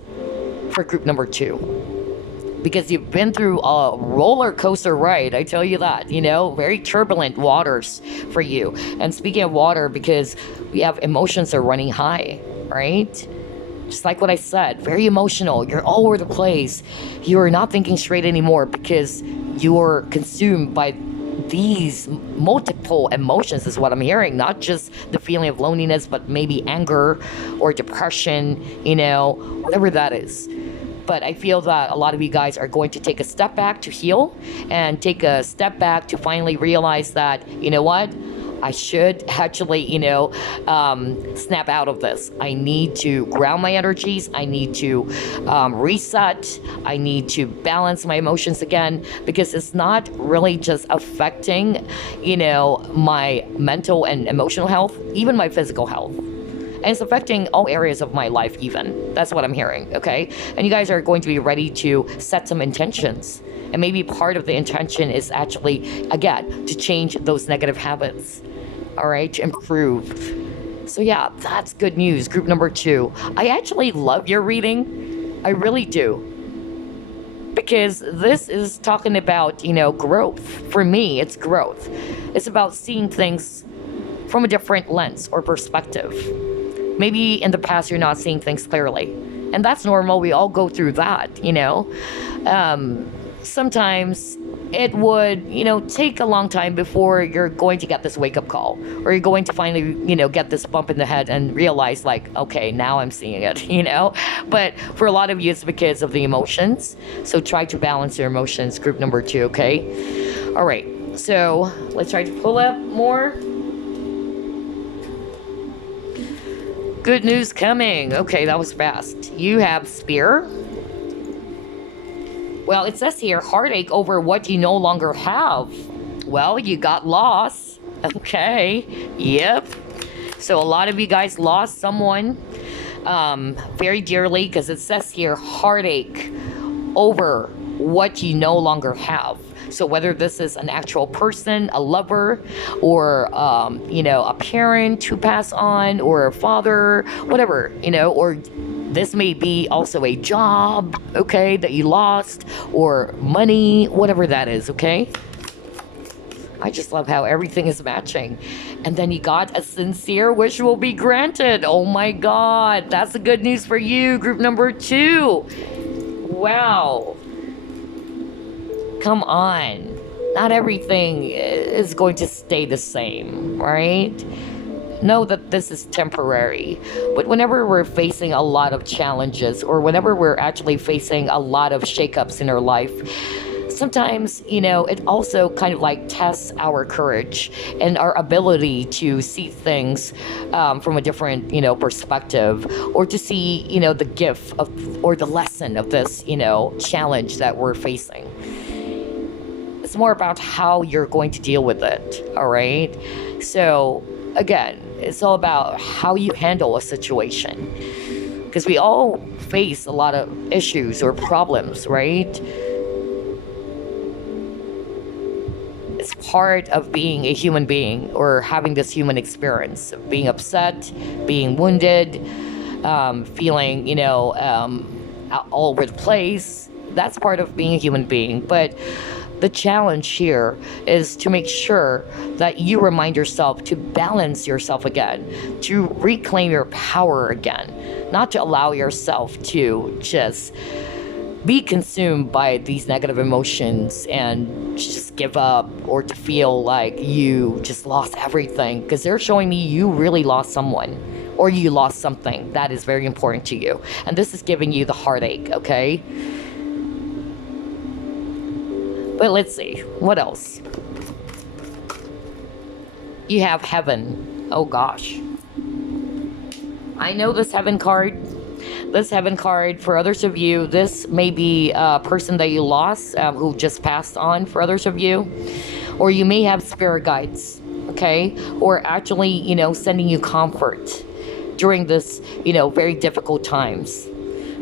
for group number 2. Because you've been through a roller coaster ride, I tell you that, you know, very turbulent waters for you. And speaking of water, because we have emotions are running high, right? Just like what I said, very emotional. You're all over the place. You're not thinking straight anymore, because you're consumed by these multiple emotions, is what I'm hearing. Not just the feeling of loneliness, but maybe anger or depression, you know, whatever that is. But I feel that a lot of you guys are going to take a step back to heal, and take a step back to finally realize that, you know what, I should actually, you know, snap out of this. I need to ground my energies. I need to reset. I need to balance my emotions again, because it's not really just affecting, you know, my mental and emotional health, even my physical health. And it's affecting all areas of my life even. That's what I'm hearing, okay? And you guys are going to be ready to set some intentions. And maybe part of the intention is actually, again, to change those negative habits, all right, to improve. So yeah, that's good news, group number 2. I actually love your reading. I really do. Because this is talking about, you know, growth. For me, it's growth. It's about seeing things from a different lens or perspective. Maybe in the past you're not seeing things clearly. And that's normal. We all go through that, you know. Sometimes it would, you know, take a long time before you're going to get this wake-up call, or you're going to finally, you know, get this bump in the head and realize, like, okay, now I'm seeing it, you know. But for a lot of you, it's because of the emotions. So try to balance your emotions, group number 2, okay? All right, so let's try to pull up more. Good news coming. Okay, that was fast. You have Spear. Well, it says here, heartache over what you no longer have. Well, you got lost. Okay. Yep. So a lot of you guys lost someone very dearly, because it says here, heartache over what you no longer have. So whether this is an actual person, a lover, or, you know, a parent who passed on, or a father, whatever, you know, or this may be also a job, okay, that you lost, or money, whatever that is, okay? I just love how everything is matching. And then you got a sincere wish will be granted. Oh my God, that's the good news for you, group number 2. Wow. Come on. Not everything is going to stay the same, right? Know that this is temporary. But whenever we're facing a lot of challenges, or whenever we're actually facing a lot of shakeups in our life, sometimes, you know, it also kind of like tests our courage and our ability to see things from a different, you know, perspective, or to see, you know, the gift of, or the lesson of this, you know, challenge that we're facing. It's more about how you're going to deal with it, all right? So, again, it's all about how you handle a situation. Because we all face a lot of issues or problems, right? It's part of being a human being, or having this human experience of being upset, being wounded, feeling, you know, all over the place. That's part of being a human being. But The challenge here is to make sure that you remind yourself to balance yourself again, to reclaim your power again, not to allow yourself to just be consumed by these negative emotions and just give up, or to feel like you just lost everything, because they're showing me you really lost someone, or you lost something that is very important to you, and this is giving you the heartache, okay? But let's see, what else? You have heaven. Oh gosh. I know this heaven card. This heaven card, for others of you, this may be a person that you lost, who just passed on for others of you. Or you may have spirit guides, okay? Or actually, sending you comfort during this, very difficult times.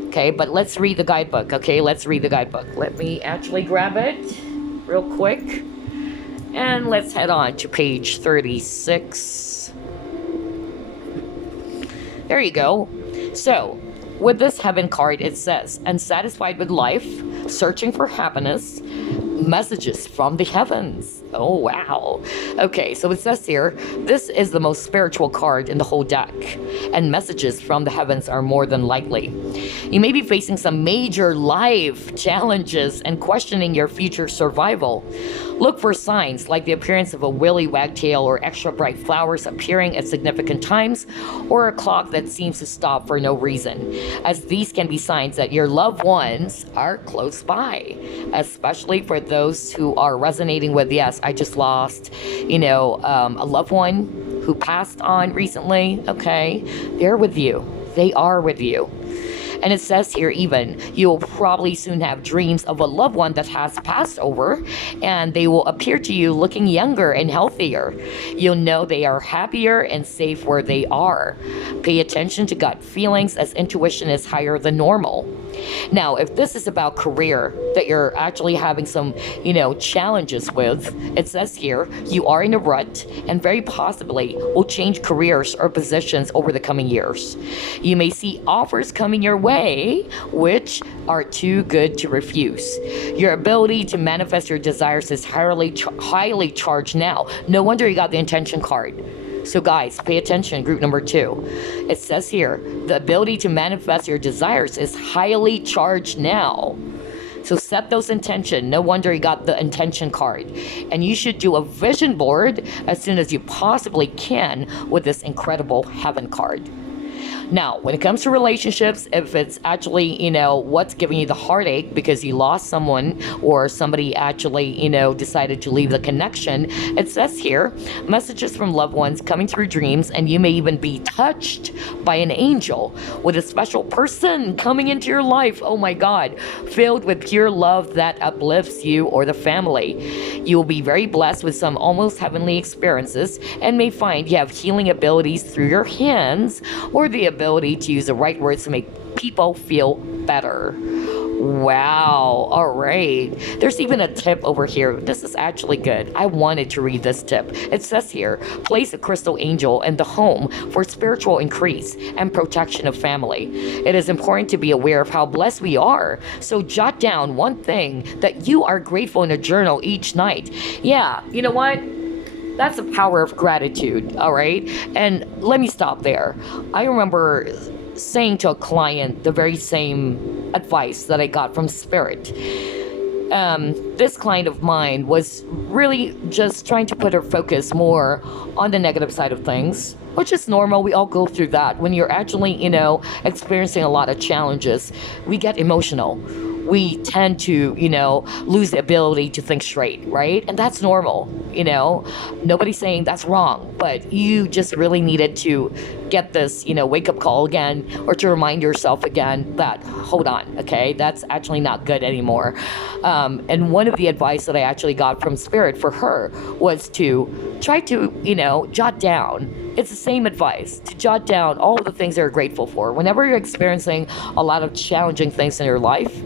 Okay, but let's read the guidebook, okay? Let's read the guidebook. Let me actually grab it real quick. And let's head on to page 36. There you go. So, with this heaven card, it says, unsatisfied with life, searching for happiness, messages from the heavens. Oh, wow. Okay, so it says here, this is the most spiritual card in the whole deck, and messages from the heavens are more than likely. You may be facing some major life challenges and questioning your future survival. Look for signs like the appearance of a willy wagtail or extra bright flowers appearing at significant times, or a clock that seems to stop for no reason, as these can be signs that your loved ones are close by, especially for those who are resonating with, yes, I just lost, a loved one who passed on recently, okay? They're with you. They are with you. And it says here even, you'll probably soon have dreams of a loved one that has passed over, and they will appear to you looking younger and healthier. You'll know they are happier and safe where they are. Pay attention to gut feelings, as intuition is higher than normal. Now, if this is about career that you're actually having some, challenges with, it says here, you are in a rut and very possibly will change careers or positions over the coming years. You may see offers coming your way, which are too good to refuse. Your ability to manifest your desires is highly charged now. No wonder you got the intention card. So guys, pay attention, group number 2. It says here, the ability to manifest your desires is highly charged now. So set those intentions. No wonder you got the intention card. And you should do a vision board as soon as you possibly can with this incredible heaven card. Now, when it comes to relationships, if it's actually, what's giving you the heartache because you lost someone, or somebody actually, decided to leave the connection, it says here, messages from loved ones coming through dreams, and you may even be touched by an angel with a special person coming into your life. Oh my God, filled with pure love that uplifts you or the family. You will be very blessed with some almost heavenly experiences, and may find you have healing abilities through your hands, or the ability to use the right words to make people feel better. Wow. All right. There's even a tip over here. This is actually good. I wanted to read this tip. It says here, place a crystal angel in the home for spiritual increase and protection of family. It is important to be aware of how blessed we are. So jot down one thing that you are grateful in a journal each night. Yeah, you know what? That's the power of gratitude, all right? And let me stop there. I remember saying to a client the very same advice that I got from Spirit. This client of mine was really just trying to put her focus more on the negative side of things, which is normal. We all go through that. When you're actually, experiencing a lot of challenges, we get emotional. We tend to, lose the ability to think straight, right? And that's normal, Nobody's saying that's wrong, but you just really needed to get this, wake-up call again, or to remind yourself again that, hold on, okay, that's actually not good anymore. And one of the advice that I actually got from Spirit for her was to try to, jot down. It's the same advice, to jot down all of the things you're grateful for. Whenever you're experiencing a lot of challenging things in your life,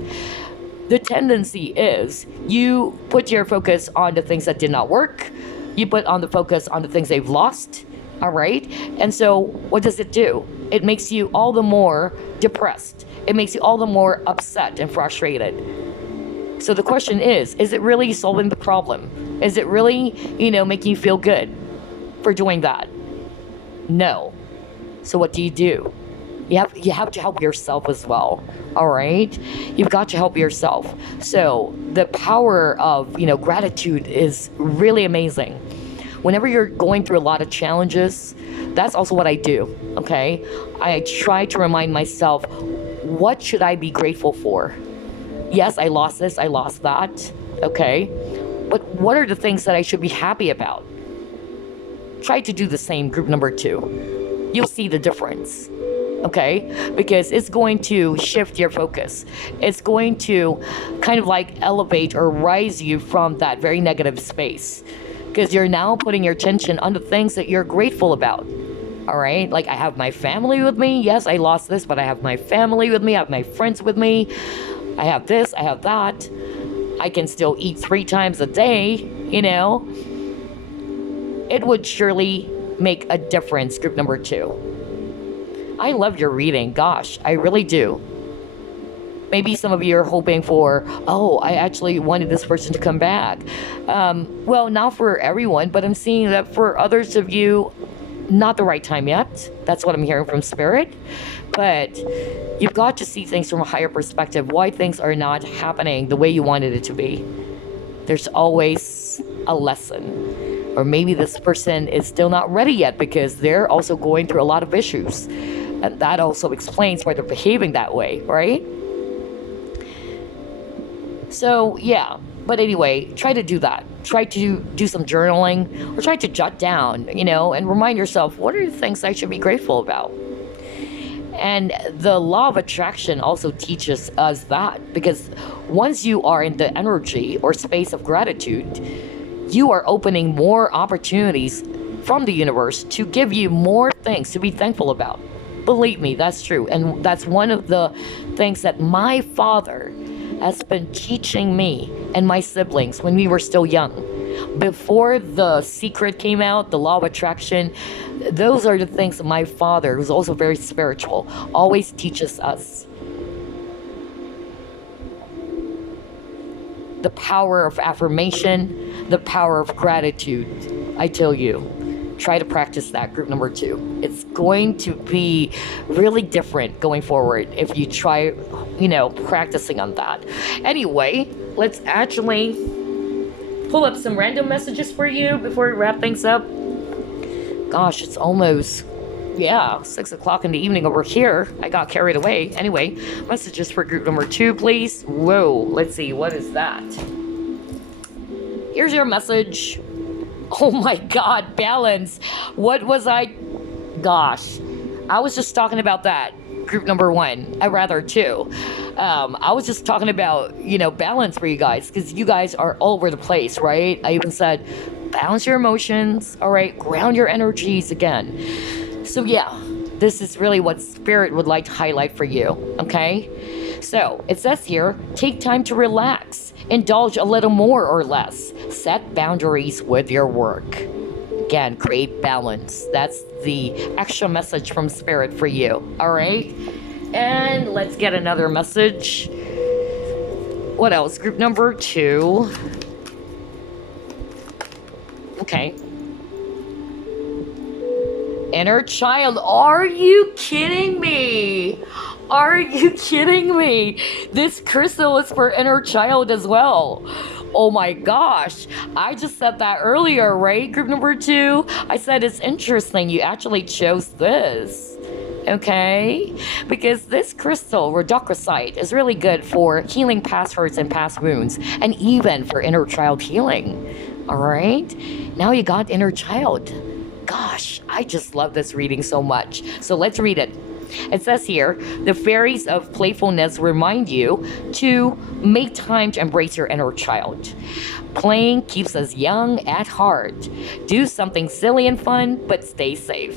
the tendency is you put your focus on the things that did not work. You put on the focus on the things they've lost, all right? And so what does it do? It makes you all the more depressed. It makes you all the more upset and frustrated. So the question is it really solving the problem? Is it really, making you feel good for doing that? No. So what do? You have to help yourself as well. All right? You've got to help yourself. So the power of, gratitude is really amazing. Whenever you're going through a lot of challenges, that's also what I do, okay? I try to remind myself, what should I be grateful for? Yes, I lost this, I lost that, okay? But what are the things that I should be happy about? Try to do the same, group number 2. You'll see the difference, okay? Because it's going to shift your focus. It's going to kind of like elevate or rise you from that very negative space. Because you're now putting your attention on the things that you're grateful about. All right? Like, I have my family with me. Yes, I lost this, but I have my family with me. I have my friends with me. I have this, I have that. I can still eat 3 times a day, It would surely make a difference, group number 2. I love your reading. Gosh, I really do. Maybe some of you are hoping for, I actually wanted this person to come back. Well, not for everyone, but I'm seeing that for others of you, not the right time yet. That's what I'm hearing from Spirit. But you've got to see things from a higher perspective, why things are not happening the way you wanted it to be. There's always a lesson. Or maybe this person is still not ready yet because they're also going through a lot of issues. And that also explains why they're behaving that way, right? So, yeah. But anyway, try to do that. Try to do some journaling or try to jot down, and remind yourself, what are the things I should be grateful about? And the law of attraction also teaches us that, because once you are in the energy or space of gratitude, you are opening more opportunities from the universe to give you more things to be thankful about. Believe me, that's true. And that's one of the things that my father has been teaching me and my siblings when we were still young. Before The Secret came out, the law of attraction, those are the things that my father, who's also very spiritual, always teaches us. The power of affirmation, the power of gratitude. I tell you, try to practice that, group number 2. It's going to be really different going forward if you try, practicing on that. Anyway, let's actually pull up some random messages for you before we wrap things up. Gosh, it's almost, 6 o'clock in the evening over here. I got carried away. Anyway, messages for group number 2, please. Whoa, let's see, what is that? Here's your message. Oh my God, balance. What was I? Gosh, I was just talking about that. Group number 1, rather 2. I was just talking about, balance for you guys, because you guys are all over the place, right? I even said, balance your emotions, all right? Ground your energies again. So yeah, this is really what Spirit would like to highlight for you, okay? So it says here, take time to relax, indulge a little more or less, set boundaries with your work. Again, create balance. That's the extra message from Spirit for you, all right? And let's get another message. What else? Group number 2. Okay. Inner child. Are you kidding me? Are you kidding me? This crystal is for inner child as well. Oh my gosh. I just said that earlier, right? Group number 2. I said it's interesting you actually chose this. Okay? Because this crystal, Rhodochrosite, is really good for healing past hurts and past wounds, and even for inner child healing. Alright? Now you got inner child. Gosh, I just love this reading so much. So let's read it. It says here, the fairies of playfulness remind you to make time to embrace your inner child. Playing keeps us young at heart. Do something silly and fun, but stay safe.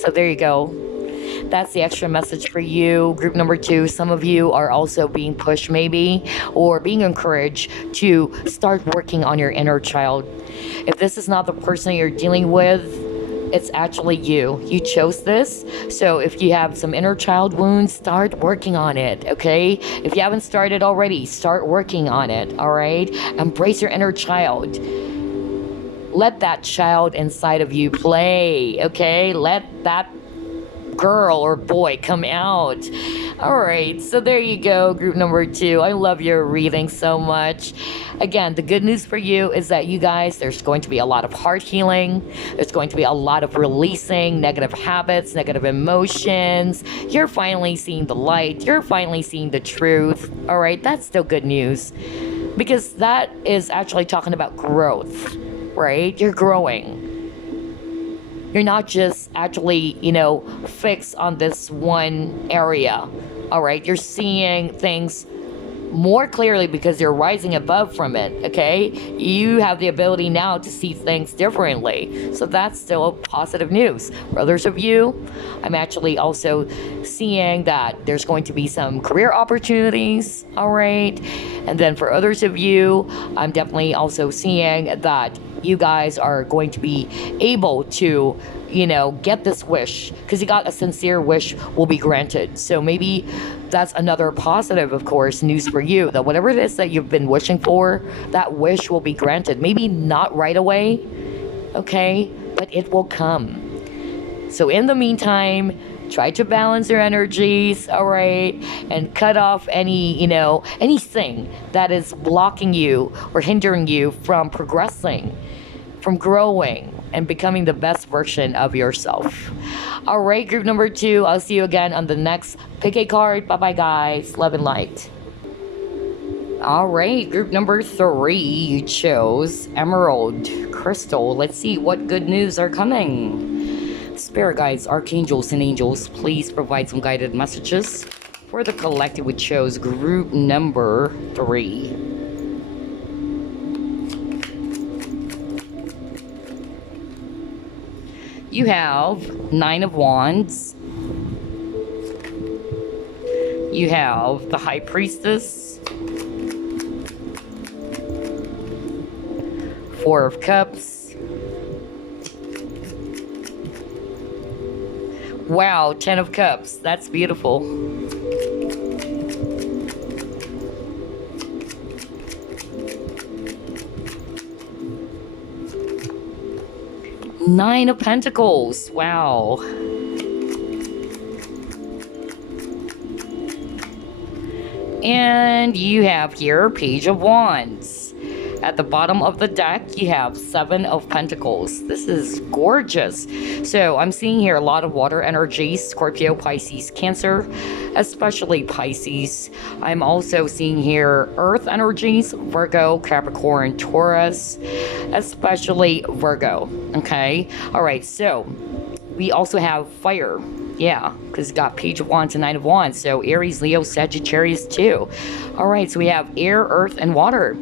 So there you go. That's the extra message for you. Group number 2, some of you are also being pushed maybe, or being encouraged to start working on your inner child. If this is not the person you're dealing with, it's actually you. You chose this. So if you have some inner child wounds, start working on it, okay? If you haven't started already, start working on it, all right? Embrace your inner child. Let that child inside of you play, okay? Let that girl or boy come out. All right, so there you go, group number 2. I love your reading so much. Again, the good news for you is that you guys, there's going to be a lot of heart healing. There's going to be a lot of releasing negative habits, negative emotions. You're finally seeing the light. You're finally seeing the truth. All right, that's still good news, because that is actually talking about growth, right? You're growing. You're not just actually, fixed on this one area, all right? You're seeing things more clearly because you're rising above from it, okay? You have the ability now to see things differently. So that's still positive news. For others of you, I'm actually also seeing that there's going to be some career opportunities, all right? And then for others of you, I'm definitely also seeing that you guys are going to be able to, get this wish, because you got a sincere wish will be granted. So maybe that's another positive, of course, news for you, that whatever it is that you've been wishing for, that wish will be granted. Maybe not right away, okay, but it will come. So in the meantime, try to balance your energies, all right, and cut off any, anything that is blocking you or hindering you from progressing, from growing, and becoming the best version of yourself. All right, group number 2, I'll see you again on the next pick a card. Bye-bye, guys. Love and light. All right, group number 3, you chose Emerald Crystal. Let's see what good news are coming. Spirit guides, archangels, and angels, please provide some guided messages for the collective we chose, group number 3. You have 9 of Wands. You have the High Priestess. 4 of Cups. Wow, 10 of Cups. That's beautiful. Nine of Pentacles. Wow. And you have here Page of Wands. At the bottom of the deck, you have 7 of Pentacles. This is gorgeous. So I'm seeing here a lot of water energies, Scorpio, Pisces, Cancer, especially Pisces. I'm also seeing here earth energies, Virgo, Capricorn, Taurus, especially Virgo. Okay. All right. So we also have fire. Yeah, because it's got Page of Wands and 9 of Wands. So Aries, Leo, Sagittarius too. All right. So we have air, earth, and water.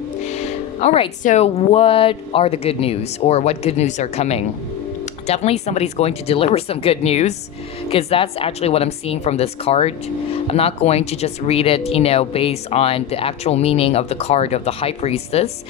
All right, so what are the good news, or what good news are coming? Definitely somebody's going to deliver some good news, because that's actually what I'm seeing from this card. I'm not going to just read it, based on the actual meaning of the card of the High Priestess,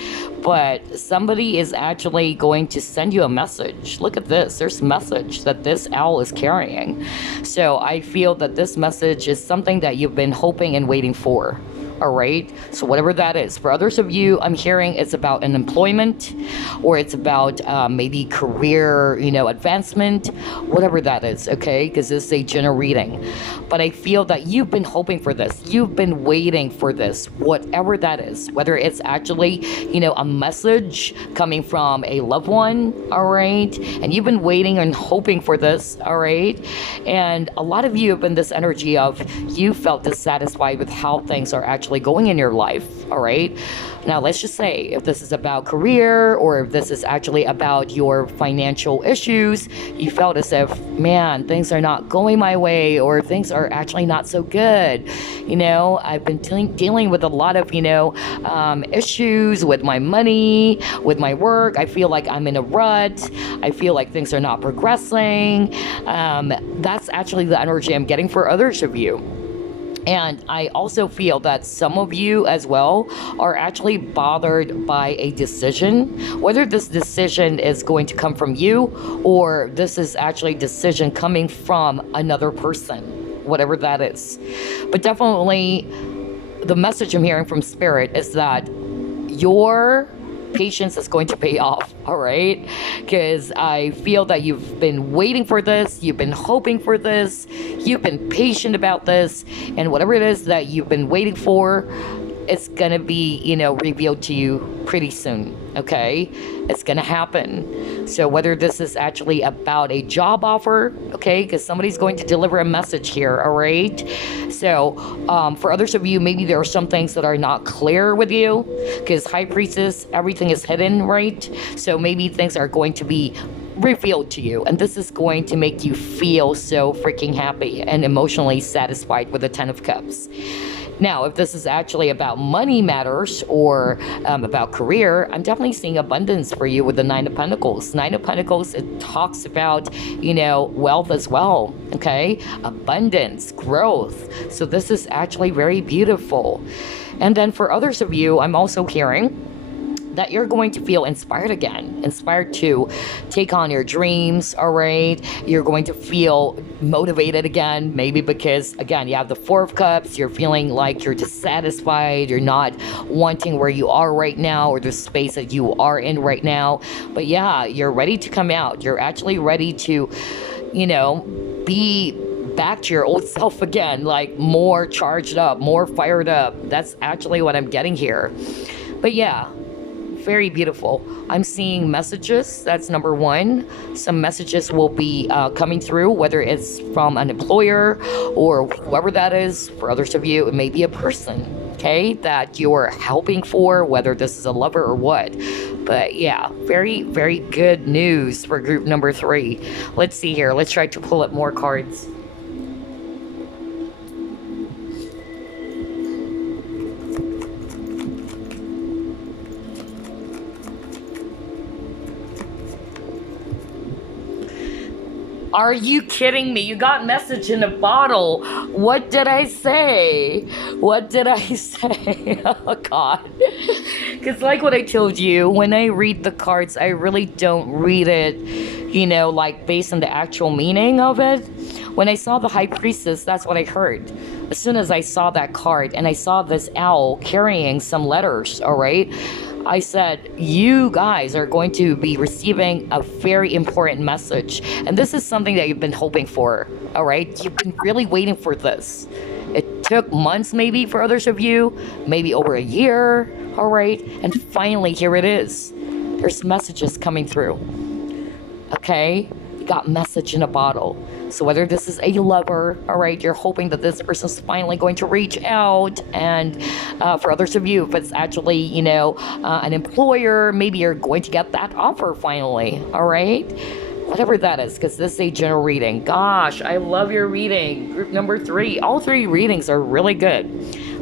but somebody is actually going to send you a message. Look at this. There's a message that this owl is carrying. So I feel that this message is something that you've been hoping and waiting for. All right, so whatever that is. For others of you, I'm hearing it's about an employment, or it's about maybe career, advancement, whatever that is, okay? Because this is a general reading. But I feel that you've been hoping for this. You've been waiting for this, whatever that is. Whether it's actually, a message coming from a loved one, all right? And you've been waiting and hoping for this, all right? And a lot of you have been this energy of you felt dissatisfied with how things are actually going in your life, all right? Now, let's just say if this is about career, or if this is actually about your financial issues, you felt as if, man, things are not going my way, or things are actually not so good. I've been dealing with a lot of, issues with my money, with my work. I feel like I'm in a rut. I feel like things are not progressing. That's actually the energy I'm getting for others of you. And I also feel that some of you as well are actually bothered by a decision, whether this decision is going to come from you or this is actually decision coming from another person, whatever that is. But definitely the message I'm hearing from Spirit is that your patience is going to pay off, all right? Because I feel that you've been waiting for this, you've been hoping for this, you've been patient about this, and whatever it is that you've been waiting for, it's gonna be, revealed to you pretty soon, okay? It's gonna happen. So whether this is actually about a job offer, okay, because somebody's going to deliver a message here, all right? So for others of you, maybe there are some things that are not clear with you, because High Priestess, everything is hidden, right? So maybe things are going to be revealed to you, and this is going to make you feel so freaking happy and emotionally satisfied with the Ten of Cups. Now, if this is actually about money matters or about career, I'm definitely seeing abundance for you with the Nine of Pentacles. Nine of Pentacles, it talks about, wealth as well, okay? Abundance, growth. So this is actually very beautiful. And then for others of you, I'm also hearing that you're going to feel inspired again, inspired to take on your dreams, all right? You're going to feel motivated again, maybe because, again, you have the Four of Cups, you're feeling like you're dissatisfied, you're not wanting where you are right now or the space that you are in right now. But yeah, you're ready to come out. You're actually ready to, be back to your old self again, like more charged up, more fired up. That's actually what I'm getting here. But yeah, very beautiful. I'm seeing messages. That's number one. Some messages will be coming through, whether it's from an employer or whoever that is. For others of you, it may be a person, okay, that you're helping for, whether this is a lover or what. But yeah, very, very good news for group number 3. Let's see here. Let's try to pull up more cards. Are you kidding me? You got message in a bottle. What did I say? What did I say? Oh, God. Because like what I told you, when I read the cards, I really don't read it, like based on the actual meaning of it. When I saw the High Priestess, that's what I heard. As soon as I saw that card and I saw this owl carrying some letters, all right? I said, you guys are going to be receiving a very important message. And this is something that you've been hoping for, all right? You've been really waiting for this. It took months maybe for others of you, maybe over a year, all right? And finally, here it is. There's messages coming through, okay? You got message in a bottle. So whether this is a lover, all right, you're hoping that this person's finally going to reach out. And for others of you, if it's actually, an employer, maybe you're going to get that offer finally, all right? Whatever that is, because this is a general reading. Gosh, I love your reading. Group number 3. All 3 readings are really good.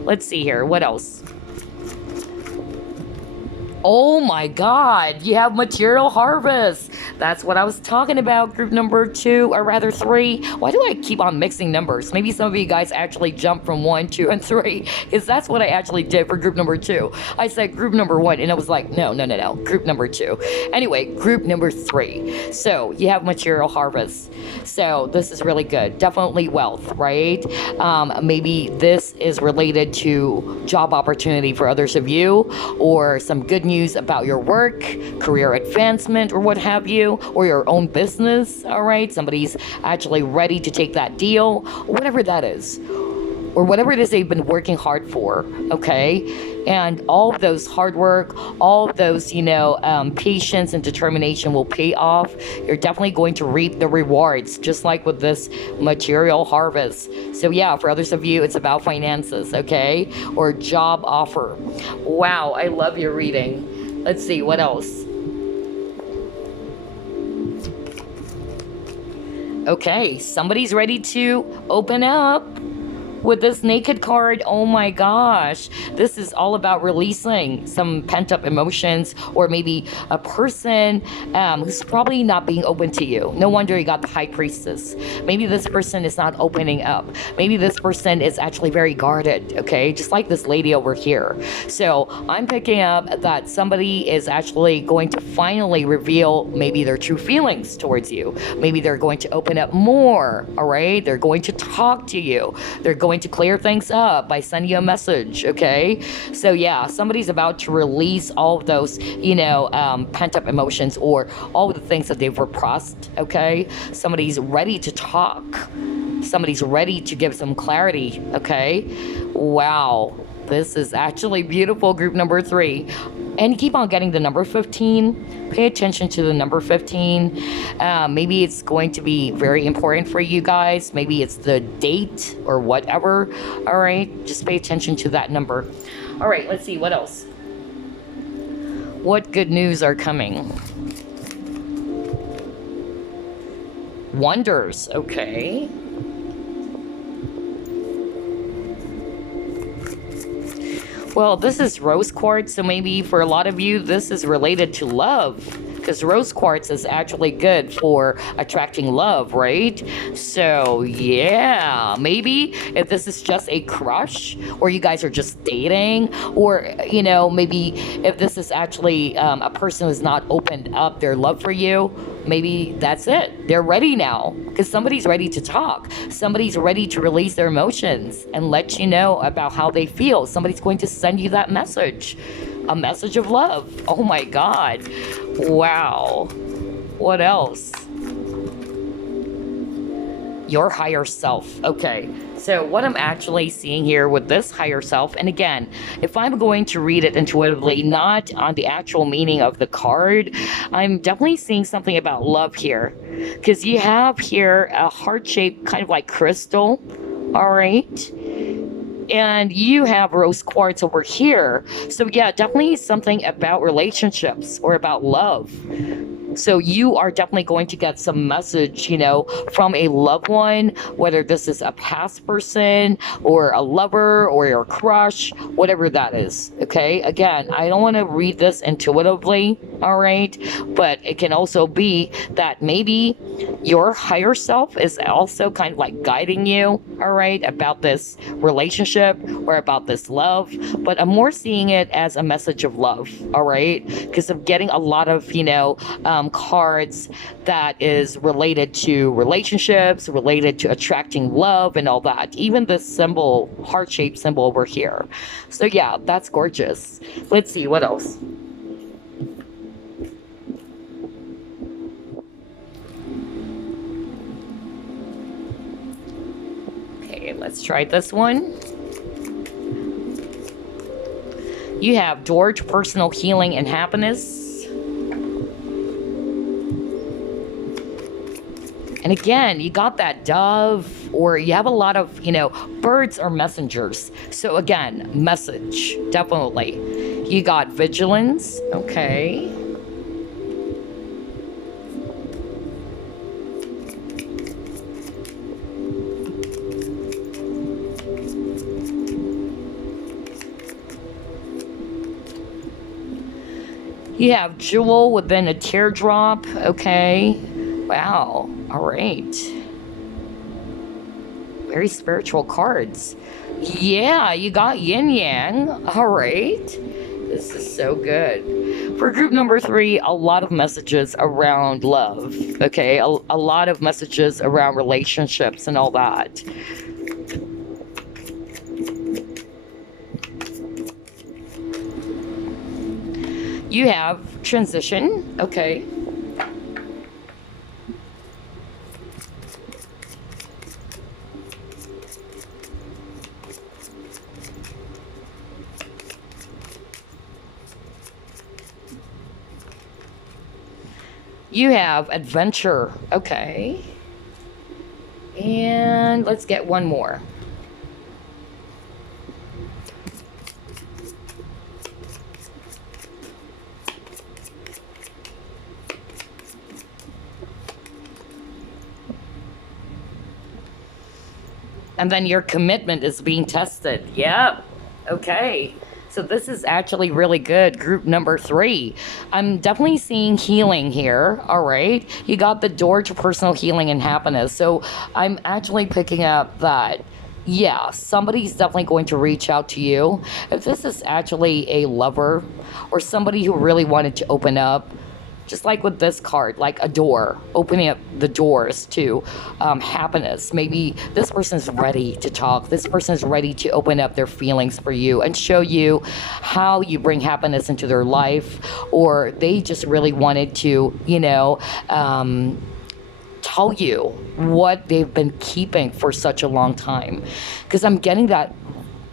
Let's see here. What else? Oh my God, you have material harvest. That's what I was talking about, group number 2, or rather 3. Why do I keep on mixing numbers? Maybe some of you guys actually jumped from 1, 2, and 3, because that's what I actually did for group number 2. I said group number 1, and I was like, no, group number 2. Anyway, group number 3. So you have material harvest. So this is really good. Definitely wealth, right? Maybe this is related to job opportunity for others of you, or some good news about your work, career advancement, or what have you, or your own business, all right? Somebody's actually ready to take that deal, whatever that is, or whatever it is they've been working hard for, okay? And all of those hard work, all of those, patience and determination will pay off. You're definitely going to reap the rewards, just like with this material harvest. So yeah, for others of you, it's about finances, okay? Or job offer. Wow, I love your reading. Let's see, what else? Okay, somebody's ready to open up. with this naked card. Oh my gosh, this is all about releasing some pent-up emotions, or maybe a person who's probably not being open to you. No wonder you got the High Priestess. Maybe this person is not opening up. Maybe this person is actually very guarded, okay, just like this lady over here. So I'm picking up that somebody is actually going to finally reveal maybe their true feelings towards you. Maybe they're going to open up more. All right, they're going to talk to you. They're going to clear things up by sending you a message. Okay, so yeah, somebody's about to release all of those, pent-up emotions, or all the things that they've repressed. Okay, somebody's ready to talk. Somebody's ready to give some clarity. Okay, wow, this is actually beautiful, group number 3. And keep on getting the number 15. Pay attention to the number 15. Maybe it's going to be very important for you guys. Maybe it's the date or whatever. All right, just pay attention to that number. All right, let's see what else. What good news are coming? Wonders, okay. Well, this is rose quartz, so maybe for a lot of you, this is related to love, because rose quartz is actually good for attracting love, right? So yeah, maybe if this is just a crush, or you guys are just dating, or maybe if this is actually a person who's not opened up their love for you, maybe that's it. They're ready now, because somebody's ready to talk. Somebody's ready to release their emotions and let you know about how they feel. Somebody's going to send you that message, a message of love. Oh my God. Wow. What else? Your higher self. Okay, so what I'm actually seeing here with this higher self, and again, if I'm going to read it intuitively, not on the actual meaning of the card, I'm definitely seeing something about love here, because you have here a heart-shaped kind of like crystal. All right, and you have rose quartz over here. So yeah, definitely something about relationships or about love. So you are definitely going to get some message, from a loved one, whether this is a past person or a lover or your crush, whatever that is. Okay, again, I don't want to read this intuitively, all right, but it can also be that maybe your higher self is also kind of like guiding you, all right, about this relationship or about this love. But I'm more seeing it as a message of love, all right, because I'm getting a lot of cards that is related to relationships, related to attracting love and all that. Even this symbol, heart-shaped symbol over here. So yeah, that's gorgeous. Let's see what else. Okay, let's try this one. You have door to personal healing and happiness. And again, you got that dove, or you have a lot of, birds are messengers. So again, message, definitely. You got vigilance, okay. You have jewel within a teardrop, okay. Wow, all right. Very spiritual cards. Yeah, you got yin yang, all right. This is so good. For group number 3, a lot of messages around love, okay? A lot of messages around relationships and all that. You have transition, okay. You have adventure, okay. And let's get one more. And then your commitment is being tested. Yep. Okay. So this is actually really good. Group number 3. I'm definitely seeing healing here. All right. You got the door to personal healing and happiness. So I'm actually picking up that, yeah, somebody's definitely going to reach out to you. If this is actually a lover or somebody who really wanted to open up, just like with this card, like a door, opening up the doors to happiness. Maybe this person's ready to talk. This person's ready to open up their feelings for you and show you how you bring happiness into their life. Or they just really wanted to, tell you what they've been keeping for such a long time. Because I'm getting that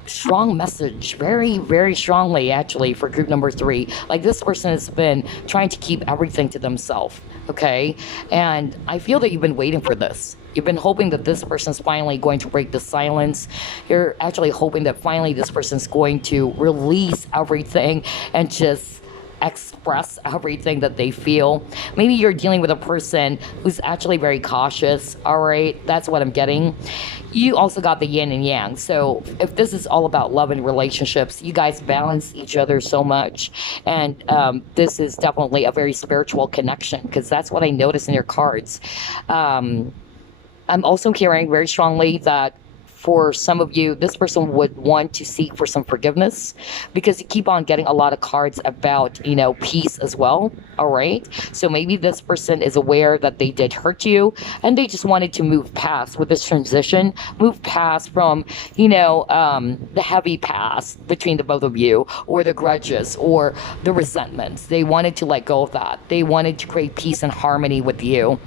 strong message, very, very strongly, actually, for group number 3. Like, this person has been trying to keep everything to themselves, okay? And I feel that you've been waiting for this. You've been hoping that this person's finally going to break the silence. You're actually hoping that finally this person's going to release everything and just express everything that they feel. Maybe you're dealing with a person who's actually very cautious. All right, that's what I'm getting. You also got the yin and yang. So if this is all about love and relationships, you guys balance each other so much. And this is definitely a very spiritual connection, because that's what I notice in your cards. I'm also hearing very strongly that for some of you, this person would want to seek for some forgiveness, because you keep on getting a lot of cards about, peace as well. All right. So maybe this person is aware that they did hurt you and they just wanted to move past with this transition, move past from, the heavy past between the both of you, or the grudges or the resentments. They wanted to let go of that. They wanted to create peace and harmony with you.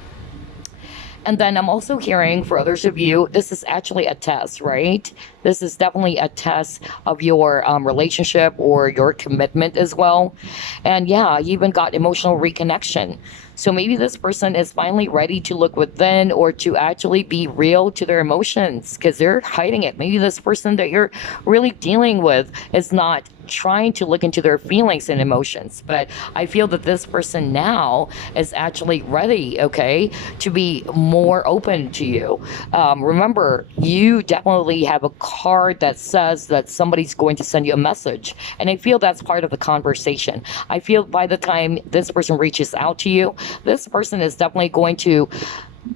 And then I'm also hearing for others of you, this is actually a test, right? This is definitely a test of your relationship or your commitment as well. And yeah, you even got emotional reconnection. So maybe this person is finally ready to look within, or to actually be real to their emotions, because they're hiding it. Maybe this person that you're really dealing with is not trying to look into their feelings and emotions. But I feel that this person now is actually ready, okay, to be more open to you. Remember, you definitely have a card that says that somebody's going to send you a message. And I feel that's part of the conversation. I feel by the time this person reaches out to you, this person is definitely going to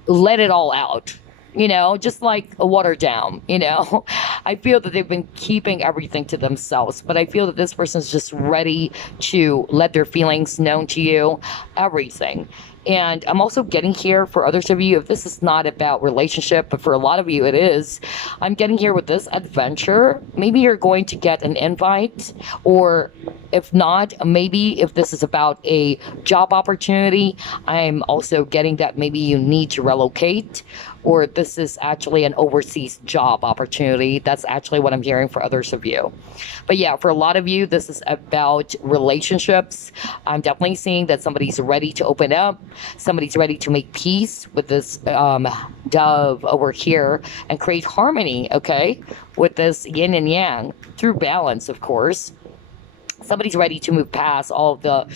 let it all out. Just like a water down, I feel that they've been keeping everything to themselves, but I feel that this person's just ready to let their feelings known to you, everything. And I'm also getting here for others of you, if this is not about relationship, but for a lot of you it is, I'm getting here with this adventure. Maybe you're going to get an invite, or if not, maybe if this is about a job opportunity, I'm also getting that maybe you need to relocate, or this is actually an overseas job opportunity. That's actually what I'm hearing for others of you. But yeah, for a lot of you, this is about relationships. I'm definitely seeing that somebody's ready to open up. Somebody's ready to make peace with this dove over here and create harmony, okay, with this yin and yang through balance, of course. Somebody's ready to move past all of the,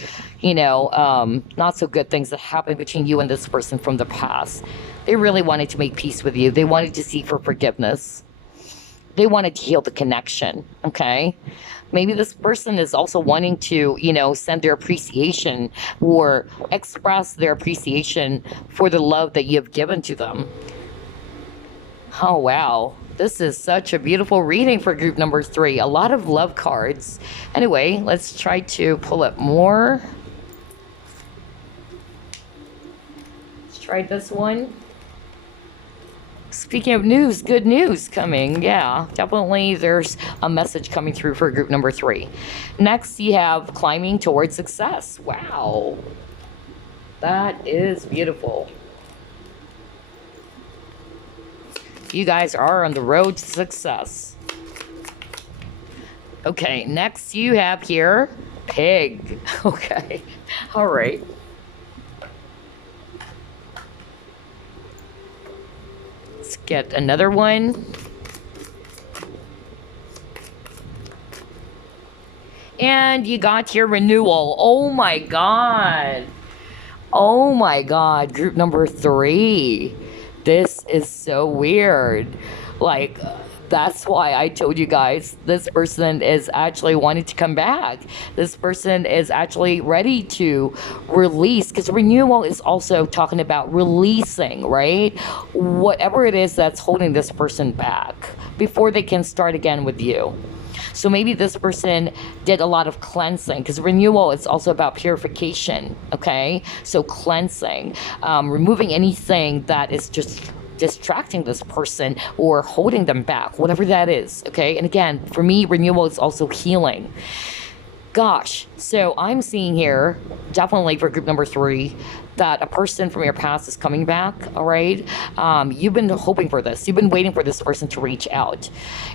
not so good things that happened between you and this person from the past. They really wanted to make peace with you. They wanted to seek for forgiveness. They wanted to heal the connection, okay? Maybe this person is also wanting to, send their appreciation or express their appreciation for the love that you have given to them. Oh, wow. This is such a beautiful reading for group number 3. A lot of love cards. Anyway, let's try to pull up more. Let's try this one. Speaking of news, good news coming. Yeah, definitely there's a message coming through for group number 3. Next, you have climbing towards success. Wow. That is beautiful. You guys are on the road to success. Okay, next you have here pig. Okay, all right. Let's get another one. And you got your renewal. Oh my God. Oh my God, group number 3. This is so weird. Like, that's why I told you guys this person is actually wanting to come back. This person is actually ready to release, because renewal is also talking about releasing, right? Whatever it is that's holding this person back before they can start again with you. So maybe this person did a lot of cleansing, because renewal is also about purification, okay? So cleansing, removing anything that is just distracting this person or holding them back, whatever that is, okay? And again, for me, renewal is also healing. Gosh, so I'm seeing here, definitely for group number 3, that a person from your past is coming back, all right? You've been hoping for this. You've been waiting for this person to reach out.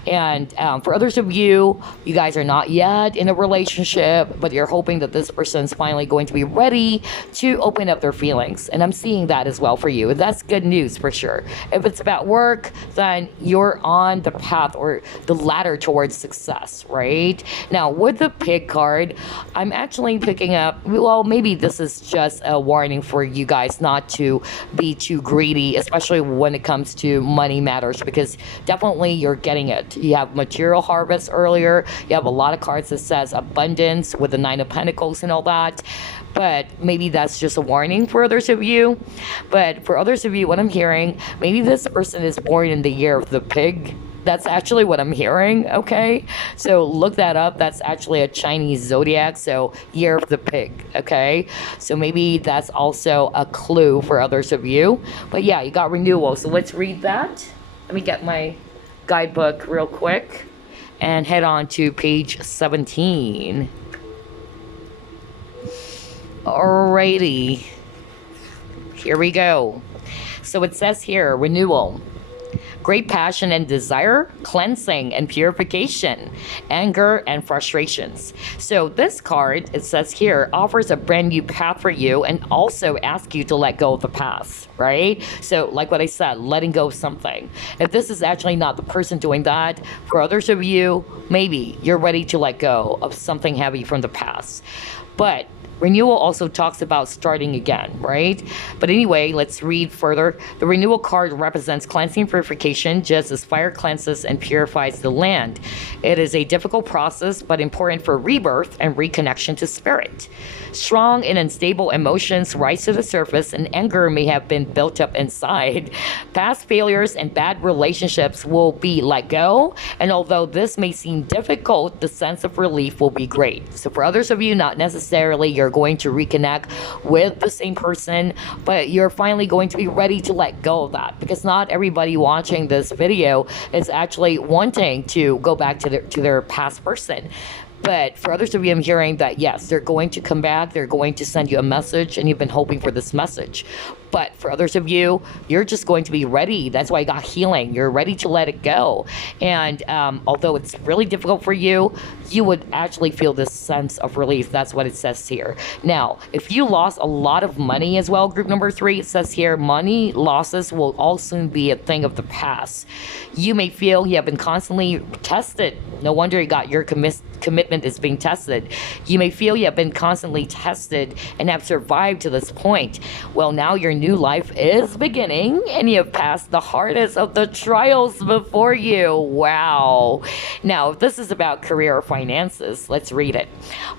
And for others of you, you guys are not yet in a relationship, but you're hoping that this person's finally going to be ready to open up their feelings. And I'm seeing that as well for you. And that's good news for sure. If it's about work, then you're on the path or the ladder towards success, right? Now, with the pig card, I'm actually picking up, well, maybe this is just a warning for you guys not to be too greedy, especially when it comes to money matters, because definitely you're getting it. You have material harvest earlier. You have a lot of cards that says abundance with the 9 of Pentacles and all that. But maybe that's just a warning for others of you. But for others of you, what I'm hearing, maybe this person is born in the year of the pig. That's actually what I'm hearing, okay? So look that up. That's actually a Chinese zodiac, so year of the pig, okay? So maybe that's also a clue for others of you. But yeah, you got renewal, so let's read that. Let me get my guidebook real quick and head on to page 17. Alrighty, here we go. So it says here, renewal. Great passion and desire, cleansing and purification, anger and frustrations. So this card, it says here, offers a brand new path for you and also asks you to let go of the past, right? So like what I said, letting go of something. If this is actually not the person doing that, for others of you, maybe you're ready to let go of something heavy from the past. But renewal also talks about starting again, right? But anyway, let's read further. The renewal card represents cleansing and purification, just as fire cleanses and purifies the land. It is a difficult process, but important for rebirth and reconnection to spirit. Strong and unstable emotions rise to the surface, and anger may have been built up inside. Past failures and bad relationships will be let go, and although this may seem difficult, the sense of relief will be great. So for others of you, not necessarily you're going to reconnect with the same person, but you're finally going to be ready to let go of that, because not everybody watching this video is actually wanting to go back to their past person. But for others of you, I'm hearing that yes, they're going to come back, they're going to send you a message, and you've been hoping for this message. But for others of you, you're just going to be ready. That's why I got healing. You're ready to let it go. And although it's really difficult for you, you would actually feel this sense of relief. That's what it says here. Now, if you lost a lot of money as well, group number 3, it says here, money losses will all soon be a thing of the past. You may feel you have been constantly tested. No wonder you got your commitment is being tested. You may feel you have been constantly tested and have survived to this point. Well, now your new life is beginning, and you have passed the hardest of the trials before you. Wow. Now, if this is about career or finances, let's read it.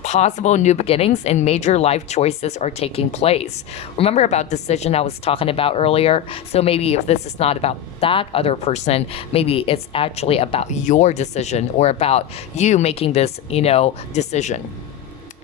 Possible new beginnings and major life choices are taking place. Remember about decision I was talking about earlier? So maybe if this is not about that other person, maybe it's actually about your decision or about you making this, decision.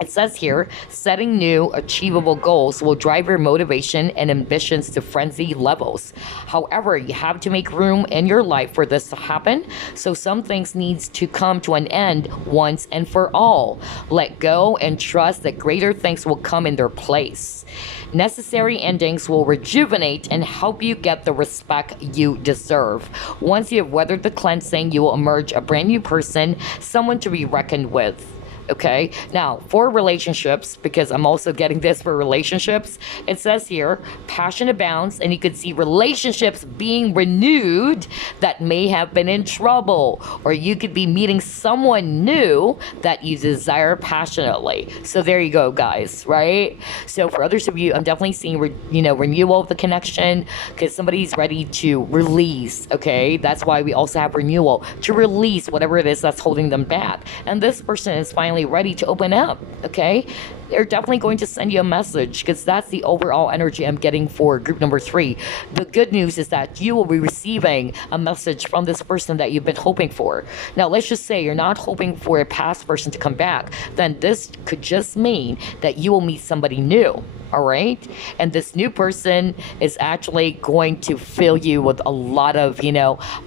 It says here, setting new achievable goals will drive your motivation and ambitions to frenzy levels. However, you have to make room in your life for this to happen. So some things needs to come to an end once and for all. Let go and trust that greater things will come in their place. Necessary endings will rejuvenate and help you get the respect you deserve. Once you have weathered the cleansing, you will emerge a brand new person, someone to be reckoned with. Okay, now for relationships, because I'm also getting this for relationships, it says here passion abounds, and you could see relationships being renewed that may have been in trouble, or you could be meeting someone new that you desire passionately. So there you go, guys, right? So for others of you, I'm definitely seeing renewal of the connection, because somebody's ready to release. Okay, that's why we also have renewal, to release whatever it is that's holding them back, and this person is finally ready to open up. Okay, they're definitely going to send you a message, because that's the overall energy I'm getting for group number 3. The good news is that you will be receiving a message from this person that you've been hoping for. Now let's just say you're not hoping for a past person to come back, then this could just mean that you will meet somebody new. All right, and this new person is actually going to fill you with a lot of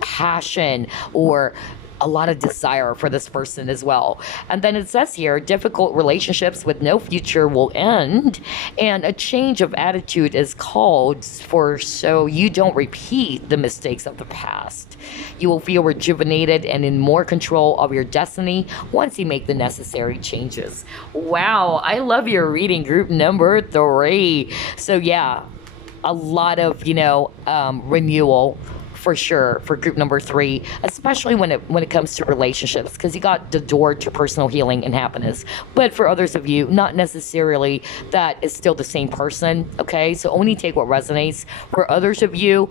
passion, or a lot of desire for this person as well. And then it says here, difficult relationships with no future will end, and a change of attitude is called for, so you don't repeat the mistakes of the past. You will feel rejuvenated and in more control of your destiny once you make the necessary changes. Wow, I love your reading, group number 3. So yeah, a lot of renewal for sure for group number 3, especially when it comes to relationships, because you got the door to personal healing and happiness. But for others of you, not necessarily that is still the same person. Okay, so only take what resonates. For others of you,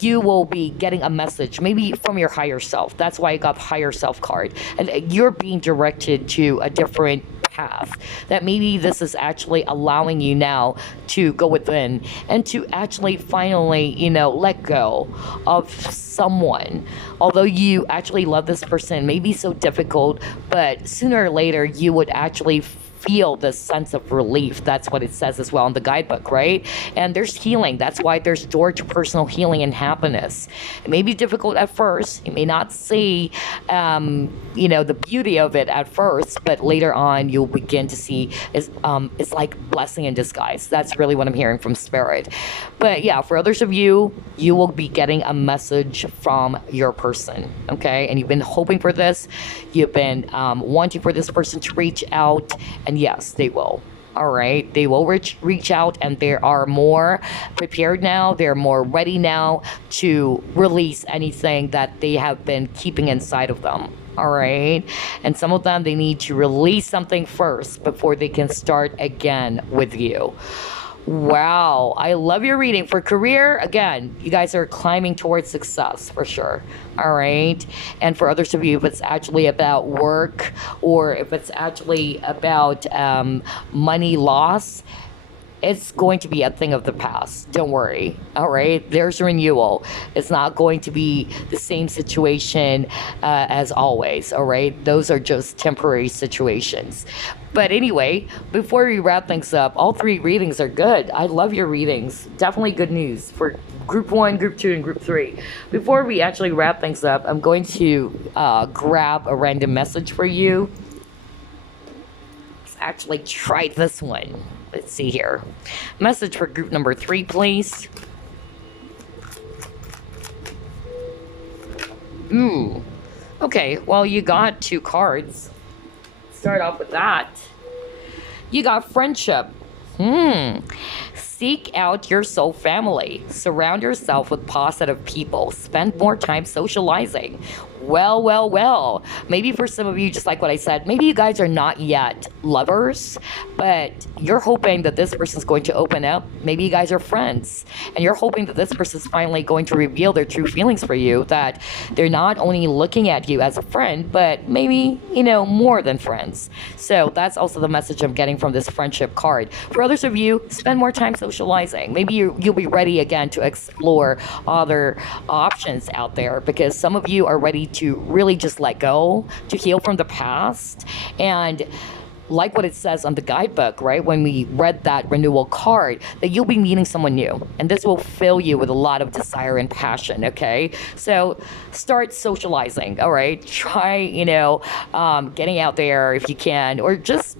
you will be getting a message, maybe from your higher self. That's why I got the higher self card, and you're being directed to a different path, that maybe this is actually allowing you now to go within and to actually finally let go of someone. Although you actually love this person, may be so difficult, but sooner or later you would actually feel this sense of relief. That's what it says as well in the guidebook, right? And there's healing. That's why there's door to personal healing and happiness. It may be difficult at first. You may not see, the beauty of it at first, but later on you'll begin to see it's like blessing in disguise. That's really what I'm hearing from Spirit. But yeah, for others of you, you will be getting a message from your person, okay? And you've been hoping for this. You've been wanting for this person to reach out. And yes, they will. All right, they will reach out, and they are more prepared now. They're more ready now to release anything that they have been keeping inside of them. All right, and some of them, they need to release something first before they can start again with you. Wow, I love your reading. For career, again, you guys are climbing towards success for sure. All right, and for others of you, if it's actually about work, or if it's actually about money loss, it's going to be a thing of the past. Don't worry. All right, there's renewal. It's not going to be the same situation as always. All right, those are just temporary situations. But anyway, before we wrap things up, all 3 readings are good. I love your readings. Definitely good news for group 1, group 2, and group 3. Before we actually wrap things up, I'm going to grab a random message for you. Let's actually try this one. Let's see here. Message for group number 3, please. Ooh. Okay, well, you got 2 cards. Start off with that. You got friendship. Seek out your soul family. Surround yourself with positive people. Spend more time socializing. Well. Maybe for some of you, just like what I said, maybe you guys are not yet lovers, but you're hoping that this person's going to open up. Maybe you guys are friends, and you're hoping that this person's finally going to reveal their true feelings for you, that they're not only looking at you as a friend, but maybe, more than friends. So that's also the message I'm getting from this friendship card. For others of you, spend more time socializing. Maybe you'll be ready again to explore other options out there, because some of you are ready to really just let go, to heal from the past. And like what it says on the guidebook, right, when we read that renewal card, that you'll be meeting someone new, and this will fill you with a lot of desire and passion. Okay, so start socializing. All right, try getting out there if you can, or just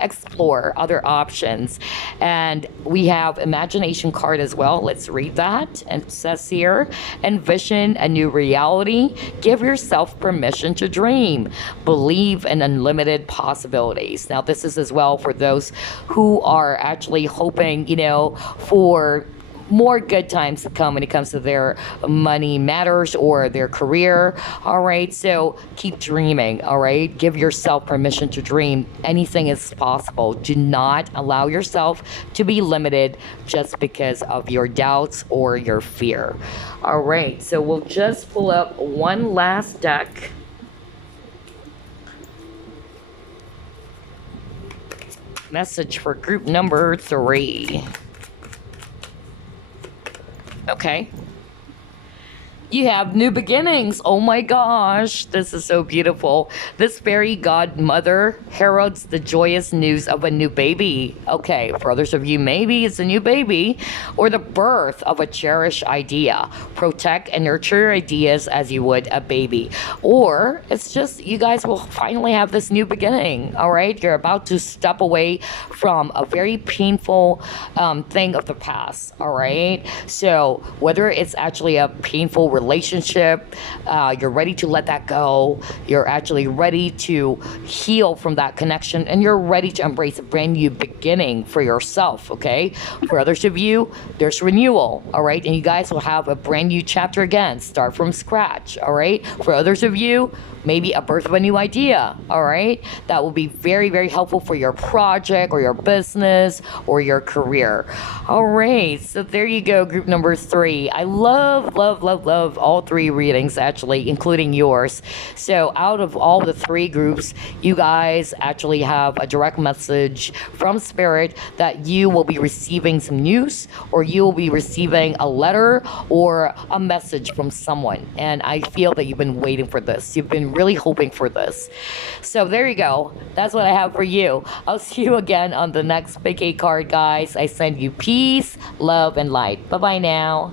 explore other options. And we have imagination card as well. Let's read that. And it says here, envision a new reality. Give yourself permission to dream. Believe in unlimited possibilities. Now, this is as well for those who are actually hoping, for more good times to come when it comes to their money matters or their career. All right, so keep dreaming. All right, give yourself permission to dream. Anything is possible. Do not allow yourself to be limited just because of your doubts or your fear. All right, so we'll just pull up one last deck. Message for group number 3. Okay. You have new beginnings. Oh my gosh, this is so beautiful. This fairy godmother heralds the joyous news of a new baby. Okay, for others of you, maybe it's a new baby or the birth of a cherished idea. Protect and nurture your ideas as you would a baby. Or it's just you guys will finally have this new beginning. All right, you're about to step away from a very painful thing of the past. All right, so whether it's actually a painful relationship, you're ready to let that go, you're actually ready to heal from that connection, and you're ready to embrace a brand new beginning for yourself. Okay, for others of you, there's renewal. All right, and you guys will have a brand new chapter again, start from scratch. All right, for others of you, maybe a birth of a new idea. All right, that will be very, very helpful for your project or your business or your career. All right, so there you go, group number 3. I love all 3 readings, actually, including yours. So out of all the 3 groups, you guys actually have a direct message from Spirit that you will be receiving some news, or you will be receiving a letter or a message from someone. And I feel that you've been waiting for this. You've been really hoping for this. So there you go. That's what I have for you. I'll see you again on the next Big 8 card, guys. I send you peace, love, and light. Bye-bye now.